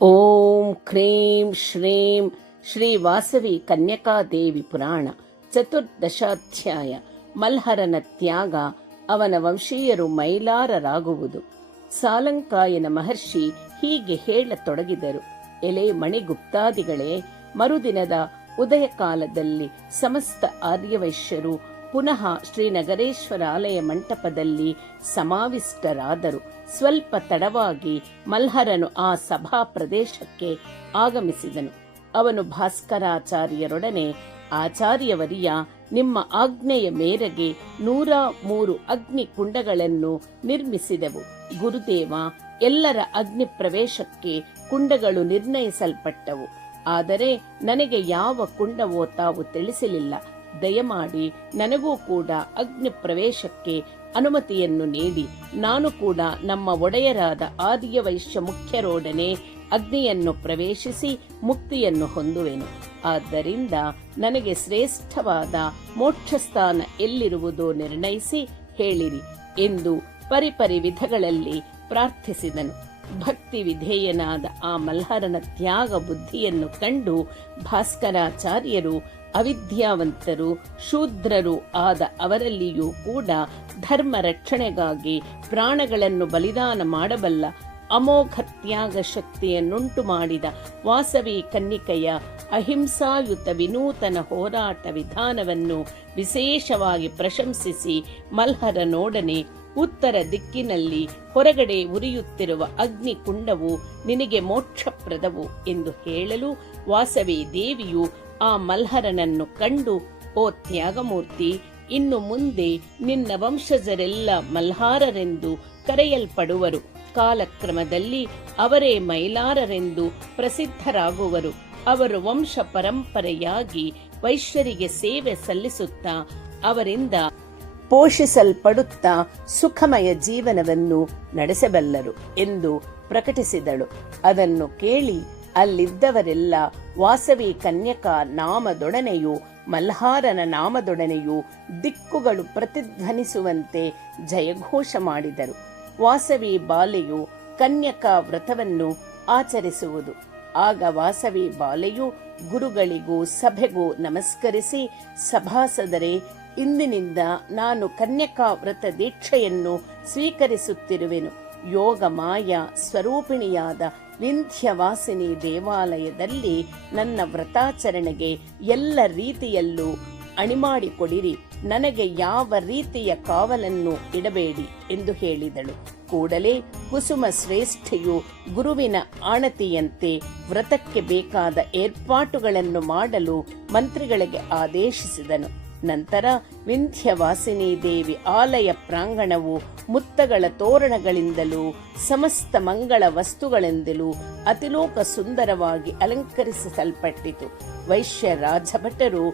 ಓಂ cream ಶ್ರೀಂ Shri Vasavi ಕನ್ಯಕಾದೇವಿ ಪುರಾಣ ಚತುರ್ದಶಾಧ್ಯಾಯ. ಮಲ್ಹರನ ತ್ಯಾಗ, ಅವನ ವಂಶೀಯರು ಮೈಲಾರರಾಗುವುದು. ಸಾಲಂಕಾಯನ ಮಹರ್ಷಿ ಹೀಗೆ ಹೇಳತೊಡಗಿದರು. ಎಲೆ ಮಣಿಗುಪ್ತಾದಿಗಳೇ, ಮರುದಿನದ ಉದಯ ಕಾಲದಲ್ಲಿ ಸಮಸ್ತ ಆರ್ಯವೈಶ್ಯರು ಪುನಃ ಶ್ರೀನಗರೇಶ್ವರಾಲಯ ಮಂಟಪದಲ್ಲಿ ಸಮಾವಿಷ್ಟರಾದರು. ಸ್ವಲ್ಪ ತಡವಾಗಿ ಮಲ್ಹರನು ಆ ಸಭಾ ಪ್ರದೇಶಕ್ಕೆ ಆಗಮಿಸಿದನು. ಅವನು ಭಾಸ್ಕರಾಚಾರ್ಯರೊಡನೆ, ಆಚಾರ್ಯವರಿಯ, ನಿಮ್ಮ ಆಜ್ಞೆಯ ಮೇರೆಗೆ 103 ಅಗ್ನಿ ಕುಂಡಗಳನ್ನು ನಿರ್ಮಿಸಿದೆವು. ಗುರುದೇವ, ಎಲ್ಲರ ಅಗ್ನಿ ಪ್ರವೇಶಕ್ಕೆ ಕುಂಡಗಳು ನಿರ್ಣಯಿಸಲ್ಪಟ್ಟವು. ಆದರೆ ನನಗೆ ಯಾವ ಕುಂಡವೋ ತಾವು ತಿಳಿಸಲಿಲ್ಲ. ದಯಮಾಡಿ ನನಗೂ ಕೂಡ ಅಗ್ನಿ ಪ್ರವೇಶಕ್ಕೆ ಅನುಮತಿಯನ್ನು ನೀಡಿ, ನಾನು ಕೂಡ ನಮ್ಮ ಒಡೆಯರಾದ ಆರ್ಯವೈಶ್ಯ ಮುಖ್ಯರೊಡನೆ ಅಗ್ನಿಯನ್ನು ಪ್ರವೇಶಿಸಿ ಮುಕ್ತಿಯನ್ನು ಹೊಂದುವೆನು. ಆದ್ದರಿಂದ ನನಗೆ ಶ್ರೇಷ್ಠವಾದ ಮೋಕ್ಷಸ್ಥಾನ ಎಲ್ಲಿರುವುದೋ ನಿರ್ಣಯಿಸಿ ಹೇಳಿರಿ ಎಂದು ಪರಿಪರಿ ವಿಧಗಳಲ್ಲಿ ಪ್ರಾರ್ಥಿಸಿದನು. ಭಕ್ತಿ ವಿಧೇಯನಾದ ಆ ಮಲ್ಹರನ ತ್ಯಾಗ ಬುದ್ಧಿಯನ್ನು ಕಂಡು ಭಾಸ್ಕರಾಚಾರ್ಯರು ಅವಿದ್ಯಾವಂತರು, ಶೂದ್ರರು ಆದ ಅವರಲ್ಲಿಯೂ ಕೂಡ ಧರ್ಮ ರಕ್ಷಣೆಗಾಗಿ ಪ್ರಾಣಗಳನ್ನು ಬಲಿದಾನ ಮಾಡಬಲ್ಲ ಅಮೋಘ ತ್ಯಾಗ ಶಕ್ತಿಯನ್ನುಂಟು ಮಾಡಿದ ವಾಸವಿ ಕನ್ನಿಕೆಯ ಅಹಿಂಸಾಯುತ ವಿನೂತನ ಹೋರಾಟ ವಿಧಾನವನ್ನು ವಿಶೇಷವಾಗಿ ಪ್ರಶಂಸಿಸಿ ಮಲ್ಹರನೊಡನೆ, ಉತ್ತರ ದಿಕ್ಕಿನಲ್ಲಿ ಹೊರಗಡೆ ಉರಿಯುತ್ತಿರುವ ಅಗ್ನಿಕುಂಡವು ನಿನಗೆ ಮೋಕ್ಷಪ್ರದವು ಎಂದು ಹೇಳಲು, ವಾಸವಿ ದೇವಿಯು ಆ ಮಲ್ಹರನನ್ನು ಕಂಡು, ಓ ತ್ಯಾಗಮೂರ್ತಿ, ಇನ್ನು ಮುಂದೆ ನಿನ್ನ ವಂಶಜರೆಲ್ಲ ಮಲ್ಹಾರರೆಂದು ಕರೆಯಲ್ಪಡುವರು. ಕಾಲಕ್ರಮದಲ್ಲಿ ಅವರೇ ಮೈಲಾರರೆಂದು ಪ್ರಸಿದ್ಧರಾಗುವರು. ಅವರು ವಂಶ ಪರಂಪರೆಯಾಗಿ ವೈಶ್ಯರಿಗೆ ಸೇವೆ ಸಲ್ಲಿಸುತ್ತಾ ಅವರಿಂದ ಪೋಷಿಸಲ್ಪಡುತ್ತಾ ಸುಖಮಯ ಜೀವನವನ್ನು ನಡೆಸಬಲ್ಲರು ಎಂದು ಪ್ರಕಟಿಸಿದಳು. ಅದನ್ನು ಕೇಳಿ ಅಲ್ಲಿದ್ದವರೆಲ್ಲ ವಾಸವಿ ಕನ್ಯಕಾ ನಾಮದೊಡನೆಯೂ ಮಲ್ಹಾರನ ನಾಮದೊಡನೆಯೂ ದಿಕ್ಕುಗಳು ಪ್ರತಿಧ್ವನಿಸುವಂತೆ ಜಯಘೋಷ ಮಾಡಿದರು. ವಾಸವಿ ಬಾಲೆಯು ಕನ್ಯಕಾ ವ್ರತವನ್ನು ಆಚರಿಸುವುದು. ಆಗ ವಾಸವಿ ಬಾಲೆಯು ಗುರುಗಳಿಗೂ ಸಭೆಗೂ ನಮಸ್ಕರಿಸಿ, ಸಭಾಸದರೇ, ಇಂದಿನಿಂದ ನಾನು ಕನ್ಯಕಾ ವ್ರತ ದೀಕ್ಷೆಯನ್ನು ಸ್ವೀಕರಿಸುತ್ತಿರುವೆನು. ಯೋಗ ಮಾಯಾ ಸ್ವರೂಪಿಣಿಯಾದ ವಿಂಧ್ಯವಾಸಿನಿ ದೇವಾಲಯದಲ್ಲಿ ನನ್ನ ವ್ರತಾಚರಣೆಗೆ ಎಲ್ಲ ರೀತಿಯಲ್ಲೂ ಅಣಿಮಾಡಿಕೊಡಿರಿ. ನನಗೆ ಯಾವ ರೀತಿಯ ಕಾವಲನ್ನು ಇಡಬೇಡಿ ಎಂದು ಹೇಳಿದಳು. ಕೂಡಲೇ ಕುಸುಮ ಶ್ರೇಷ್ಠೆಯು ಗುರುವಿನ ಆಣತಿಯಂತೆ ವ್ರತಕ್ಕೆ ಬೇಕಾದ ಏರ್ಪಾಟುಗಳನ್ನು ಮಾಡಲು ಮಂತ್ರಿಗಳಿಗೆ ಆದೇಶಿಸಿದನು. ನಂತರ ವಿಂಧ್ಯವಾಸಿನಿ ದೇವಿ ಆಲಯ ಪ್ರಾಂಗಣವು ಮುತ್ತಗಳ ತೋರಣಗಳಿಂದಲೂ ಸಮಸ್ತ ಮಂಗಳ ವಸ್ತುಗಳಿಂದಲೂ ಅತಿಲೋಕ ಸುಂದರವಾಗಿ ಅಲಂಕರಿಸಲ್ಪಟ್ಟಿತು. ವೈಶ್ಯ ರಾಜಭಟರು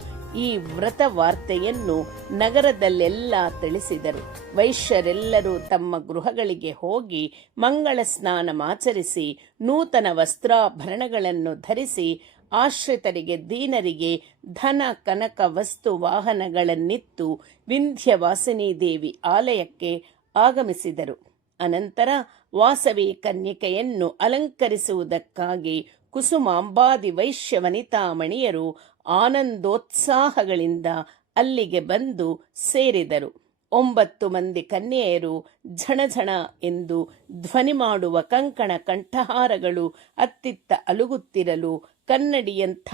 ಈ ವ್ರತ ವಾರ್ತೆಯನ್ನು ನಗರದಲ್ಲೆಲ್ಲ ತಿಳಿಸಿದರು. ವೈಶ್ಯರೆಲ್ಲರೂ ತಮ್ಮ ಗೃಹಗಳಿಗೆ ಹೋಗಿ ಮಂಗಳ ಸ್ನಾನಮಾಚರಿಸಿ ನೂತನ ವಸ್ತ್ರಾಭರಣಗಳನ್ನು ಧರಿಸಿ ಆಶ್ರಿತರಿಗೆ ದೀನರಿಗೆ ಧನ ಕನಕ ವಸ್ತು ವಾಹನಗಳನ್ನಿತ್ತು ವಿಂಧ್ಯವಾಸಿನಿ ದೇವಿ ಆಲಯಕ್ಕೆ ಆಗಮಿಸಿದರು. ಅನಂತರ ವಾಸವಿ ಕನ್ಯಕೆಯನ್ನು ಅಲಂಕರಿಸುವುದಕ್ಕಾಗಿ ಕುಸುಮಾಂಬಾದಿ ವೈಶ್ಯ ವನಿತಾಮಣಿಯರು ಆನಂದೋತ್ಸಾಹಗಳಿಂದ ಅಲ್ಲಿಗೆ ಬಂದು ಸೇರಿದರು. 9 ಮಂದಿ ಕನ್ಯೆಯರು ಝಣಝಣ ಎಂದು ಧ್ವನಿ ಮಾಡುವ ಕಂಕಣ ಕಂಠಹಾರಗಳು ಅತ್ತಿತ್ತ ಅಲುಗುತ್ತಿರಲು, ಕನ್ನಡಿಯಂಥ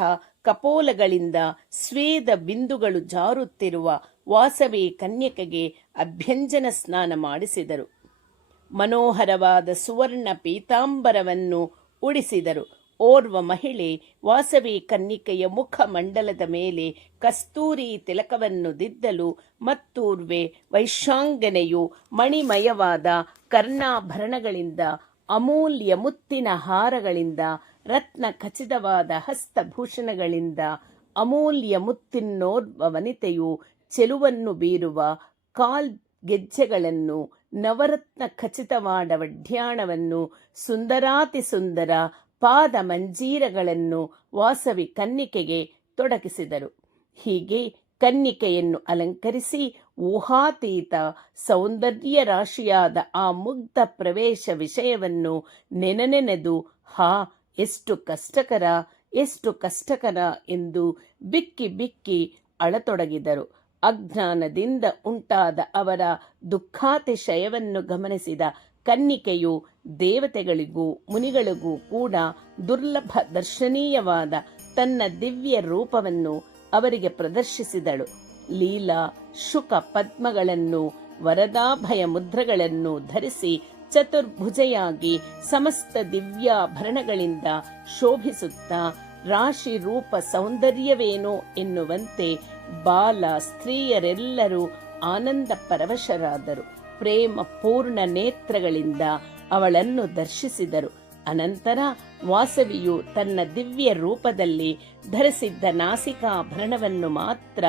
ಕಪೋಲಗಳಿಂದ ಸ್ವೇದ ಬಿಂದುಗಳು ಜಾರುತ್ತಿರುವ ವಾಸವಿ ಕನ್ಯಕೆಗೆ ಅಭ್ಯಂಜನ ಸ್ನಾನ ಮಾಡಿಸಿದರು. ಮನೋಹರವಾದ ಸುವರ್ಣ ಪೀತಾಂಬರವನ್ನು ಉಡಿಸಿದರು. ಓರ್ವ ಮಹಿಳೆ ವಾಸವಿ ಕನ್ನಿಕೆಯ ಮುಖಮಂಡಲದ ಮೇಲೆ ಕಸ್ತೂರಿ ತಿಲಕವನ್ನು ದಿದ್ದಲು, ಮತ್ತೂರ್ವೆ ವೈಶಾಂಗನೆಯು ಮಣಿಮಯವಾದ ಕರ್ಣಾಭರಣಗಳಿಂದ, ಅಮೂಲ್ಯ ಮುತ್ತಿನ ಹಾರಗಳಿಂದ, ರತ್ನ ಖಚಿತವಾದ ಹಸ್ತಭೂಷಣಗಳಿಂದ, ಅಮೂಲ್ಯ ಮುತ್ತಿನೋರ್ವ ವನಿತೆಯು ಚೆಲುವನ್ನು ಬೀರುವ ಕಾಲ್ಗೆಜ್ಜೆಗಳನ್ನು, ನವರತ್ನ ಖಚಿತವಾದ ವಡ್ಯಾಣವನ್ನು, ಸುಂದರಾತಿ ಸುಂದರ ಪಾದ ಮಂಜೀರಗಳನ್ನು ವಾಸವಿ ಕನ್ನಿಕೆಗೆ ತೊಡಗಿಸಿದರು. ಹೀಗೆ ಕನ್ನಿಕೆಯನ್ನು ಅಲಂಕರಿಸಿ ಊಹಾತೀತ ಸೌಂದರ್ಯ ರಾಶಿಯಾದ ಆ ಮುಗ್ಧ ಪ್ರವೇಶ ವಿಷಯವನ್ನು ನೆನೆದು, ಹಾ, ಎಷ್ಟು ಕಷ್ಟಕರ, ಎಷ್ಟು ಕಷ್ಟಕರ ಎಂದು ಬಿಕ್ಕಿ ಬಿಕ್ಕಿ ಅಳತೊಡಗಿದರು. ಅಜ್ಞಾನದಿಂದ ಉಂಟಾದ ಅವರ ದುಃಖಾತಿಶಯವನ್ನು ಗಮನಿಸಿದ ಕನ್ನಿಕೆಯು ದೇವತೆಗಳಿಗೂ ಮುನಿಗಳಿಗೂ ಕೂಡ ದುರ್ಲಭ ದರ್ಶನೀಯವಾದ ತನ್ನ ದಿವ್ಯ ರೂಪವನ್ನು ಅವರಿಗೆ ಪ್ರದರ್ಶಿಸಿದಳು. ಲೀಲಾ ಶುಕ ಪದ್ಮಗಳನ್ನು, ವರದಾಭಯ ಮುದ್ರಗಳನ್ನು ಧರಿಸಿ ಚತುರ್ಭುಜೆಯಾಗಿ ಸಮಸ್ತ ದಿವ್ಯಾಭರಣಗಳಿಂದ ಶೋಭಿಸುತ್ತಾ ರಾಶಿ ರೂಪ ಸೌಂದರ್ಯವೇನೋ ಎನ್ನುವಂತೆ ಬಾಲ ಸ್ತ್ರೀಯರೆಲ್ಲರೂ ಆನಂದ ಪರವಶರಾದರು. ಪ್ರೇಮ ಪೂರ್ಣ ನೇತ್ರಗಳಿಂದ ಅವಳನ್ನು ದರ್ಶಿಸಿದರು. ಅನಂತರ ವಾಸವಿಯು ತನ್ನ ದಿವ್ಯ ರೂಪದಲ್ಲಿ ಧರಿಸಿದ್ದ ನಾಸಿಕಾಭರಣವನ್ನು ಮಾತ್ರ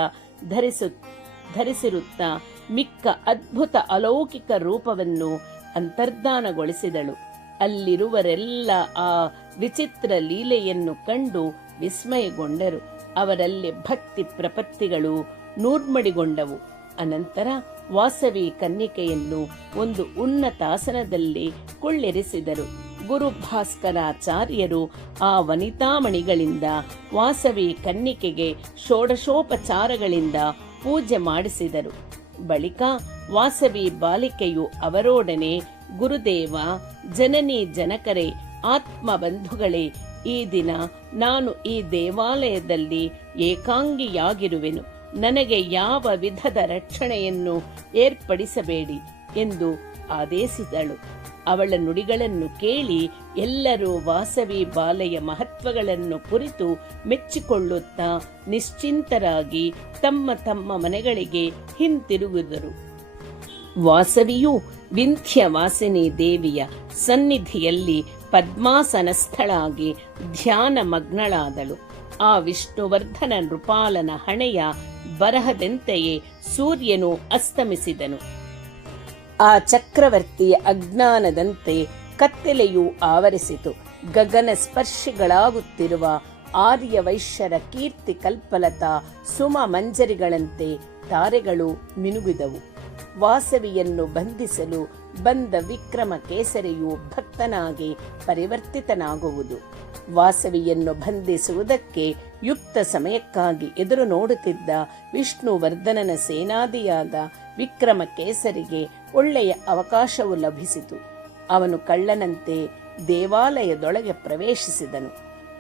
ಧರಿಸಿರುತ್ತಾ ಮಿಕ್ಕ ಅದ್ಭುತ ಅಲೌಕಿಕ ರೂಪವನ್ನು ಅಂತರ್ಧಾನಗೊಳಿಸಿದಳು. ಅಲ್ಲಿರುವರೆಲ್ಲ ಆ ವಿಚಿತ್ರ ಲೀಲೆಯನ್ನು ಕಂಡು ವಿಸ್ಮಯಗೊಂಡರು. ಅವರಲ್ಲಿ ಭಕ್ತಿ ಪ್ರಪತ್ತಿಗಳು ನೂರ್ಮಡಿಗೊಂಡವು. ಅನಂತರ ವಾಸವಿ ಕನ್ನಿಕೆಯನ್ನು ಒಂದು ಉನ್ನತಾಸನದಲ್ಲಿ ಕುಳ್ಳಿರಿಸಿದರು. ಗುರು ಭಾಸ್ಕರಾಚಾರ್ಯರು ಆ ವನಿತಾಮಣಿಗಳಿಂದ ವಾಸವಿ ಕನ್ನಿಕೆಗೆ ಷೋಡಶೋಪಚಾರಗಳಿಂದ ಪೂಜೆ ಮಾಡಿಸಿದರು. ಬಳಿಕ ವಾಸವಿ ಬಾಲಿಕೆಯು ಅವರೊಡನೆ, ಗುರುದೇವ, ಜನನಿ ಜನಕರೇ, ಆತ್ಮಬಂಧುಗಳೇ, ಈ ದಿನ ನಾನು ಈ ದೇವಾಲಯದಲ್ಲಿ ಏಕಾಂಗಿಯಾಗಿರುವೆನು. ನನಗೆ ಯಾವ ವಿಧದ ರಕ್ಷಣೆಯನ್ನು ಏರ್ಪಡಿಸಬೇಡಿ ಎಂದು ಆದೇಶಿಸಿದಳು. ಅವಳ ನುಡಿಗಳನ್ನು ಕೇಳಿ ಎಲ್ಲರೂ ವಾಸವಿ ಬಾಲೆಯ ಮಹತ್ವಗಳನ್ನು ಕುರಿತು ಮೆಚ್ಚಿಕೊಳ್ಳುತ್ತಾ ನಿಶ್ಚಿಂತರಾಗಿ ತಮ್ಮ ತಮ್ಮ ಮನೆಗಳಿಗೆ ಹಿಂತಿರುಗಿದರು. ವಾಸವಿಯು ವಿಂಧ್ಯವಾಸಿನಿ ದೇವಿಯ ಸನ್ನಿಧಿಯಲ್ಲಿ ಪದ್ಮಾಸನಸ್ಥಳಾಗಿ ಧ್ಯಾನ ಮಗ್ನಳಾದಳು. ಆ ವಿಷ್ಣುವರ್ಧನ ನೃಪಾಲನ ಹಣೆಯ ಬರಹದಂತೆಯೇ ಸೂರ್ಯನು ಅಸ್ತಮಿಸಿದನು. ಆ ಚಕ್ರವರ್ತಿಯ ಅಜ್ಞಾನದಂತೆ ಕತ್ತಲೆಯೂ ಆವರಿಸಿತು. ಗಗನ ಸ್ಪರ್ಶಿಗಳಾಗುತ್ತಿರುವ ಆರ್ಯವೈಶ್ಯರ ಕೀರ್ತಿ ಕಲ್ಪಲತಾ ಸುಮ ಮಂಜರಿಗಳಂತೆ ತಾರೆಗಳು ಮಿನುಗಿದವು. ವಾಸವಿಯನ್ನು ಬಂಧಿಸಲು ಬಂದ ವಿಕ್ರಮ ಕೇಸರಿಯು ಭಕ್ತನಾಗಿ ಪರಿವರ್ತಿತನಾಗುವುದು. ವಾಸವಿಯನ್ನು ಬಂಧಿಸುವುದಕ್ಕೆ ಯುಕ್ತ ಸಮಯಕ್ಕಾಗಿ ಎದುರು ನೋಡುತ್ತಿದ್ದ ವಿಷ್ಣುವರ್ಧನನ ಸೇನಾದಿಯಾದ ವಿಕ್ರಮ ಕೇಸರಿಗೆ ಒಳ್ಳೆಯ ಅವಕಾಶವು ಲಭಿಸಿತು. ಅವನು ಕಳ್ಳನಂತೆ ದೇವಾಲಯದೊಳಗೆ ಪ್ರವೇಶಿಸಿದನು.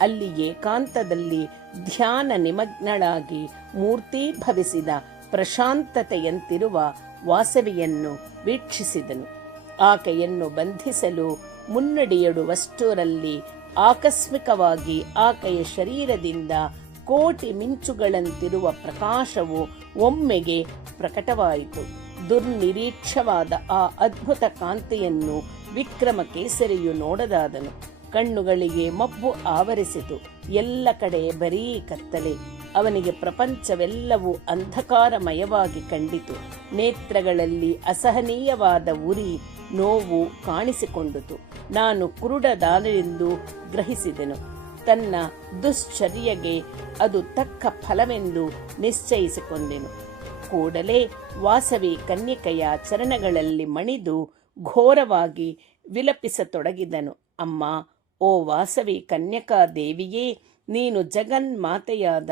ಅಲ್ಲಿ ಏಕಾಂತದಲ್ಲಿ ಧ್ಯಾನ ನಿಮಗ್ನಳಾಗಿ ಮೂರ್ತೀಭವಿಸಿದ ಪ್ರಶಾಂತತೆಯಂತಿರುವ ವಾಸವಿಯನ್ನು ವೀಕ್ಷಿಸಿದನು. ಆಕೆಯನ್ನು ಬಂಧಿಸಲು ಮುನ್ನಡೆಯಿಡುವಷ್ಟರಲ್ಲಿ ಆಕಸ್ಮಿಕವಾಗಿ ಆಕೆಯ ಶರೀರದಿಂದ ಕೋಟಿ ಮಿಂಚುಗಳಂತಿರುವ ಪ್ರಕಾಶವು ಒಮ್ಮೆಗೆ ಪ್ರಕಟವಾಯಿತು. ದುರ್ನಿರೀಕ್ಷವಾದ ಆ ಅದ್ಭುತ ಕಾಂತಿಯನ್ನು ವಿಕ್ರಮ ಕೇಸರಿಯು ನೋಡದಾದನು. ಕಣ್ಣುಗಳಿಗೆ ಮಬ್ಬು ಆವರಿಸಿತು. ಎಲ್ಲ ಕಡೆ ಬರೀ ಕತ್ತಲೆ. ಅವನಿಗೆ ಪ್ರಪಂಚವೆಲ್ಲವೂ ಅಂಧಕಾರಮಯವಾಗಿ ಕಂಡಿತು. ನೇತ್ರಗಳಲ್ಲಿ ಅಸಹನೀಯವಾದ ಉರಿ, ನೋವು ಕಾಣಿಸಿಕೊಂಡಿತು. ನಾನು ಕುರುಡದಾನೆಂದು ಗ್ರಹಿಸಿದೆನು. ತನ್ನ ದುಶ್ಚರ್ಯೆಗೆ ಅದು ತಕ್ಕ ಫಲವೆಂದು ನಿಶ್ಚಯಿಸಿಕೊಂಡೆನು. ಕೂಡಲೇ ವಾಸವಿ ಕನ್ನಿಕೆಯ ಚರಣಗಳಲ್ಲಿ ಮಣಿದು ಘೋರವಾಗಿ ವಿಲಪಿಸತೊಡಗಿದನು. ಅಮ್ಮ, ಓ ವಾಸವಿ ಕನ್ಯಕಾ ದೇವಿಯೇ, ನೀನು ಜಗನ್ಮಾತೆಯಾದ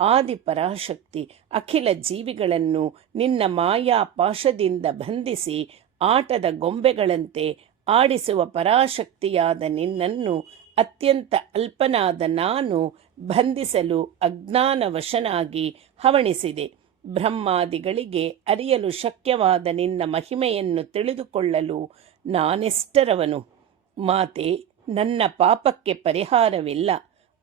ಆದಿಪರಾಶಕ್ತಿ. ಅಖಿಲ ಜೀವಿಗಳನ್ನು ನಿನ್ನ ಮಾಯಾ ಪಾಶದಿಂದ ಬಂಧಿಸಿ ಆಟದ ಗೊಂಬೆಗಳಂತೆ ಆಡಿಸುವ ಪರಾಶಕ್ತಿಯಾದ ನಿನ್ನನ್ನು ಅತ್ಯಂತ ಅಲ್ಪನಾದ ನಾನು ಬಂಧಿಸಲು ಅಜ್ಞಾನವಶನಾಗಿ ಹವಣಿಸಿದೆ. ಬ್ರಹ್ಮಾದಿಗಳಿಗೆ ಅರಿಯಲು ಶಕ್ಯವಾದ ನಿನ್ನ ಮಹಿಮೆಯನ್ನು ತಿಳಿದುಕೊಳ್ಳಲು ನಾನೆಷ್ಟರವನು. ಮಾತೆ, ನನ್ನ ಪಾಪಕ್ಕೆ ಪರಿಹಾರವಿಲ್ಲ.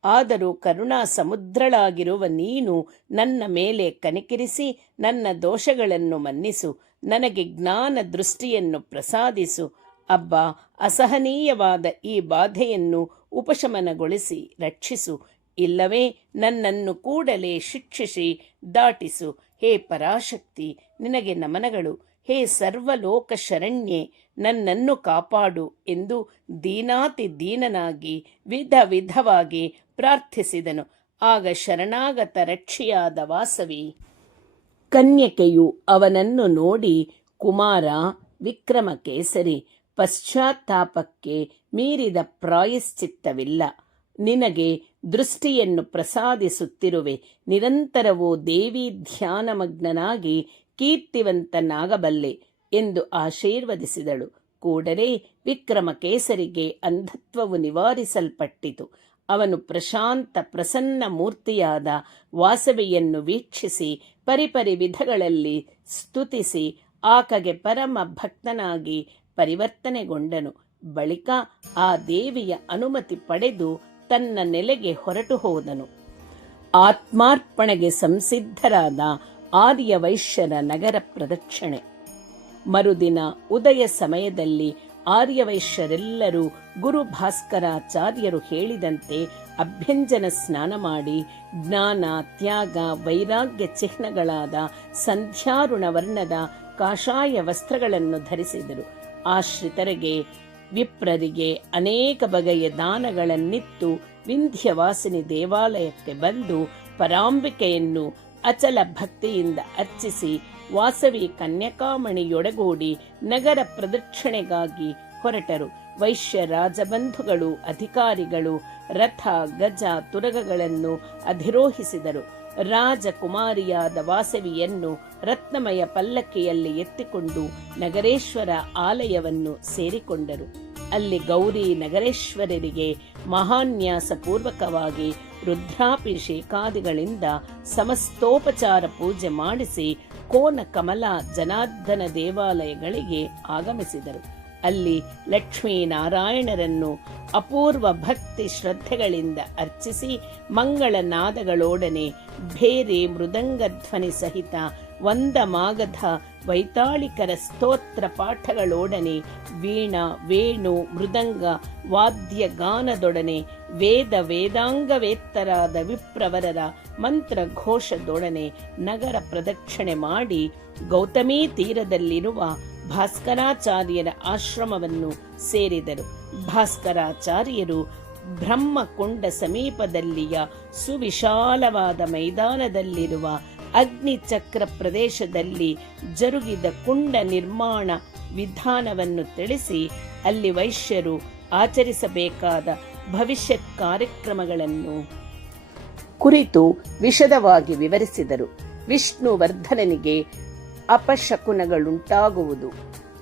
ಆದರೂ ಕರುಣಾ ಸಮುದ್ರಳಾಗಿರುವ ನೀನು ನನ್ನ ಮೇಲೆ ಕನಿಕರಿಸಿ ನನ್ನ ದೋಷಗಳನ್ನು ಮನ್ನಿಸು. ನನಗೆ ಜ್ಞಾನ ದೃಷ್ಟಿಯನ್ನು ಪ್ರಸಾದಿಸು. ಅಬ್ಬಾ, ಅಸಹನೀಯವಾದ ಈ ಬಾಧೆಯನ್ನು ಉಪಶಮನಗೊಳಿಸಿ ರಕ್ಷಿಸು. ಇಲ್ಲವೇ ನನ್ನನ್ನು ಕೂಡಲೇ ಶಿಕ್ಷಿಸಿ ದಾಟಿಸು. ಹೇ ಪರಾಶಕ್ತಿ, ನಿನಗೆ ನಮನಗಳು. ಹೇ ಸರ್ವಲೋಕ ಶರಣ್ಯೆ, ನನ್ನನ್ನು ಕಾಪಾಡು ಎಂದು ದೀನಾತಿ ದೀನನಾಗಿ ವಿಧವಾಗಿ ಪ್ರಾರ್ಥಿಸಿದನು. ಆಗ ಶರಣಾಗತ ರಕ್ಷಿಯಾದ ವಾಸವಿ ಕನ್ಯಕೆಯು ಅವನನ್ನು ನೋಡಿ, ಕುಮಾರ ವಿಕ್ರಮ ಕೇಸರಿ, ಪಶ್ಚಾತ್ತಾಪಕ್ಕೆ ಮೀರಿದ ಪ್ರಾಯಶ್ಚಿತ್ತವಿಲ್ಲ. ನಿನಗೆ ದೃಷ್ಟಿಯನ್ನು ಪ್ರಸಾದಿಸುತ್ತಿರುವೆ. ನಿರಂತರವೂ ದೇವಿ ಧ್ಯಾನಮಗ್ನನಾಗಿ ಕೀರ್ತಿವಂತನಾಗಬಲ್ಲೆ ಎಂದು ಆಶೀರ್ವದಿಸಿದಳು. ಕೂಡಲೇ ವಿಕ್ರಮಕೇಸರಿಗೆ ಅಂಧತ್ವವು ನಿವಾರಿಸಲ್ಪಟ್ಟಿತು. ಅವನು ಪ್ರಶಾಂತ ಪ್ರಸನ್ನ ಮೂರ್ತಿಯಾದ ವಾಸವಿಯನ್ನು ವೀಕ್ಷಿಸಿ ಪರಿಪರಿ ವಿಧಗಳಲ್ಲಿ ಸ್ತುತಿಸಿ ಆಕೆಗೆ ಪರಮ ಭಕ್ತನಾಗಿ ಪರಿವರ್ತನೆಗೊಂಡನು. ಬಳಿಕ ಆ ದೇವಿಯ ಅನುಮತಿ ಪಡೆದು ತನ್ನ ನೆಲೆಗೆ ಹೊರಟು ಹೋದನು. ಆತ್ಮಾರ್ಪಣೆಗೆ ಸಂಸಿದ್ಧರಾದ ಆರ್ಯವೈಶ್ಯರ ನಗರ ಪ್ರದಕ್ಷಿಣೆ. ಮರುದಿನ ಉದಯ ಸಮಯದಲ್ಲಿ ಆರ್ಯವೈಶ್ಯರೆಲ್ಲರೂ ಗುರು ಭಾಸ್ಕರಾಚಾರ್ಯರು ಹೇಳಿದಂತೆ ಅಭ್ಯಂಜನ ಸ್ನಾನ ಮಾಡಿ ಜ್ಞಾನ, ತ್ಯಾಗ, ವೈರಾಗ್ಯ ಚಿಹ್ನಗಳಾದ ಸಂಧ್ಯಾರುಣ ವರ್ಣದ ಕಾಷಾಯ ವಸ್ತ್ರಗಳನ್ನು ಧರಿಸಿದರು. ಆಶ್ರಿತರಿಗೆ, ವಿಪ್ರರಿಗೆ ಅನೇಕ ಬಗೆಯ ದಾನಗಳನ್ನಿತ್ತು ವಿಂಧ್ಯವಾಸಿನಿ ದೇವಾಲಯಕ್ಕೆ ಬಂದು ಪರಾಂಬಿಕೆಯನ್ನು ಅಚಲ ಭಕ್ತಿಯಿಂದ ಅರ್ಚಿಸಿ ವಾಸವಿ ಕನ್ಯಕಾಮಣಿಯೊಡಗೂಡಿ ನಗರ ಪ್ರದಕ್ಷಿಣೆಗಾಗಿ ಹೊರಟರು. ವೈಶ್ಯ ರಾಜಬಂಧುಗಳು, ಅಧಿಕಾರಿಗಳು ರಥ, ಗಜ, ತುರಗಗಳನ್ನು ಅಧಿರೋಹಿಸಿದರು. ರಾಜಕುಮಾರಿಯಾದ ವಾಸವಿಯನ್ನು ರತ್ನಮಯ ಪಲ್ಲಕ್ಕಿಯಲ್ಲಿ ಎತ್ತಿಕೊಂಡು ನಗರೇಶ್ವರ ಆಲಯವನ್ನು ಸೇರಿಕೊಂಡರು. ಅಲ್ಲಿ ಗೌರಿ ನಗರೇಶ್ವರರಿಗೆ ಮಹಾನ್ಯಾಸಪೂರ್ವಕವಾಗಿ ರುದ್ರಾಭಿಷೇಕಾದಿಗಳಿಂದ ಸಮಸ್ತೋಪಚಾರ ಪೂಜೆ ಮಾಡಿಸಿ ಕೋನ ಕಮಲ ಜನಾರ್ದನ ದೇವಾಲಯಗಳಿಗೆ ಆಗಮಿಸಿದರು. ಅಲ್ಲಿ ಲಕ್ಷ್ಮೀನಾರಾಯಣರನ್ನು ಅಪೂರ್ವ ಭಕ್ತಿ ಶ್ರದ್ಧೆಗಳಿಂದ ಅರ್ಚಿಸಿ ಮಂಗಳನಾದಗಳೊಡನೆ ಭೇರಿ ಮೃದಂಗಧ್ವನಿ ಸಹಿತ ವಂದ ಮಾಗಧ ವೈತಾಳಿಕರ ಸ್ತೋತ್ರ ಪಾಠಗಳೊಡನೆ ವೀಣಾ, ವೇಣು, ಮೃದಂಗ ವಾದ್ಯ ಗಾನದೊಡನೆ ವೇದಾಂಗವೇತ್ತರಾದ ವಿಪ್ರವರರ ಮಂತ್ರ ಘೋಷದೊಡನೆ ನಗರ ಪ್ರದಕ್ಷಿಣೆ ಮಾಡಿ ಗೌತಮೀ ತೀರದಲ್ಲಿರುವ ಭಾಸ್ಕರಾಚಾರ್ಯರ ಆಶ್ರಮವನ್ನು ಸೇರಿದರು. ಭಾಸ್ಕರಾಚಾರ್ಯರು ಬ್ರಹ್ಮಕುಂಡ ಸಮೀಪದಲ್ಲಿಯ ಸುವಿಶಾಲವಾದ ಮೈದಾನದಲ್ಲಿರುವ ಅಗ್ನಿಚಕ್ರ ಪ್ರದೇಶದಲ್ಲಿ ಜರುಗಿದ ಕುಂಡ ನಿರ್ಮಾಣ ವಿಧಾನವನ್ನು ತಿಳಿಸಿ ಅಲ್ಲಿ ವೈಶ್ಯರು ಆಚರಿಸಬೇಕಾದ ಭವಿಷ್ಯತ್ ಕಾರ್ಯಕ್ರಮಗಳನ್ನು ಕುರಿತು ವಿಶದವಾಗಿ ವಿವರಿಸಿದರು. ವಿಷ್ಣುವರ್ಧನನಿಗೆ ಅಪಶಕುನಗಳುಂಟಾಗುವುದು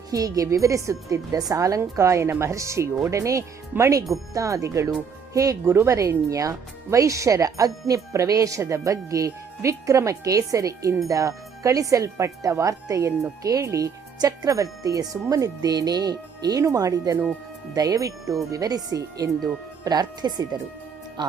ಹೀಗೆ ವಿವರಿಸುತ್ತಿದ್ದ ಸಾಲಂಕಾಯನ ಮಹರ್ಷಿಯೊಡನೆ ಮಣಿಗುಪ್ತಾದಿಗಳು, ಹೇ ಗುರುವರೆಣ್ಯ, ವೈಶ್ಯರ ಅಗ್ನಿ ಪ್ರವೇಶದ ಬಗ್ಗೆ ವಿಕ್ರಮಕೇಸರಿಯಿಂದ ಕಳಿಸಲ್ಪಟ್ಟ ವಾರ್ತೆಯನ್ನು ಕೇಳಿ ಚಕ್ರವರ್ತಿಯ ಸುಮ್ಮನಿದ್ದೇನೆ, ಏನು ಮಾಡಿದನು, ದಯವಿಟ್ಟು ವಿವರಿಸಿ ಎಂದು ಪ್ರಾರ್ಥಿಸಿದರು.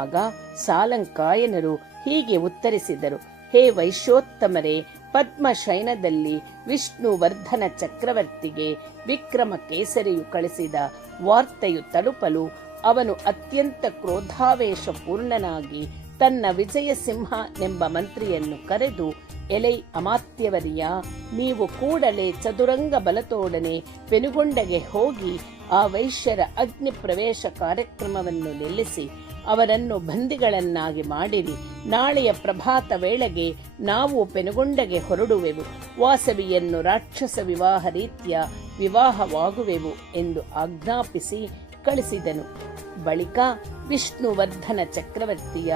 ಆಗ ಸಾಲಂಕಾಯನರು ಹೀಗೆ ಉತ್ತರಿಸಿದರು: ಹೇ ವೈಶ್ಯೋತ್ತಮರೇ, ಪದ್ಮಶಯನದಲ್ಲಿ ವಿಷ್ಣುವರ್ಧನ ಚಕ್ರವರ್ತಿಗೆ ವಿಕ್ರಮಕೇಸರಿಯು ಕಳಿಸಿದ ವಾರ್ತೆಯು ತಲುಪಲು ಅವನು ಅತ್ಯಂತ ಕ್ರೋಧಾವೇಶ ಪೂರ್ಣನಾಗಿ ತನ್ನ ವಿಜಯ ಸಿಂಹನೆಂಬ ಮಂತ್ರಿಯನ್ನು ಕರೆದು, ಎಲೈ ಅಮಾತ್ಯವರಿಯ, ನೀವು ಕೂಡಲೇ ಚದುರಂಗ ಬಲತೋಡನೆ ಪೆನುಗೊಂಡಗೆ ಹೋಗಿ ಆ ವೈಶ್ಯರ ಅಗ್ನಿ ಪ್ರವೇಶ ಕಾರ್ಯಕ್ರಮವನ್ನು ನಿಲ್ಲಿಸಿ ಅವರನ್ನು ಬಂದಿಗಳನ್ನಾಗಿ ಮಾಡಿರಿ. ನಾಳೆಯ ಪ್ರಭಾತ ವೇಳೆಗೆ ನಾವು ಪೆನುಗೊಂಡಗೆ ಹೊರಡುವೆವು. ವಾಸವಿಯನ್ನು ರಾಕ್ಷಸ ವಿವಾಹ ರೀತ್ಯ ವಿವಾಹವಾಗುವೆವು ಎಂದು ಆಜ್ಞಾಪಿಸಿ ಕಳಿಸಿದನು. ಬಳಿಕ ವಿಷ್ಣುವರ್ಧನ ಚಕ್ರವರ್ತಿಯ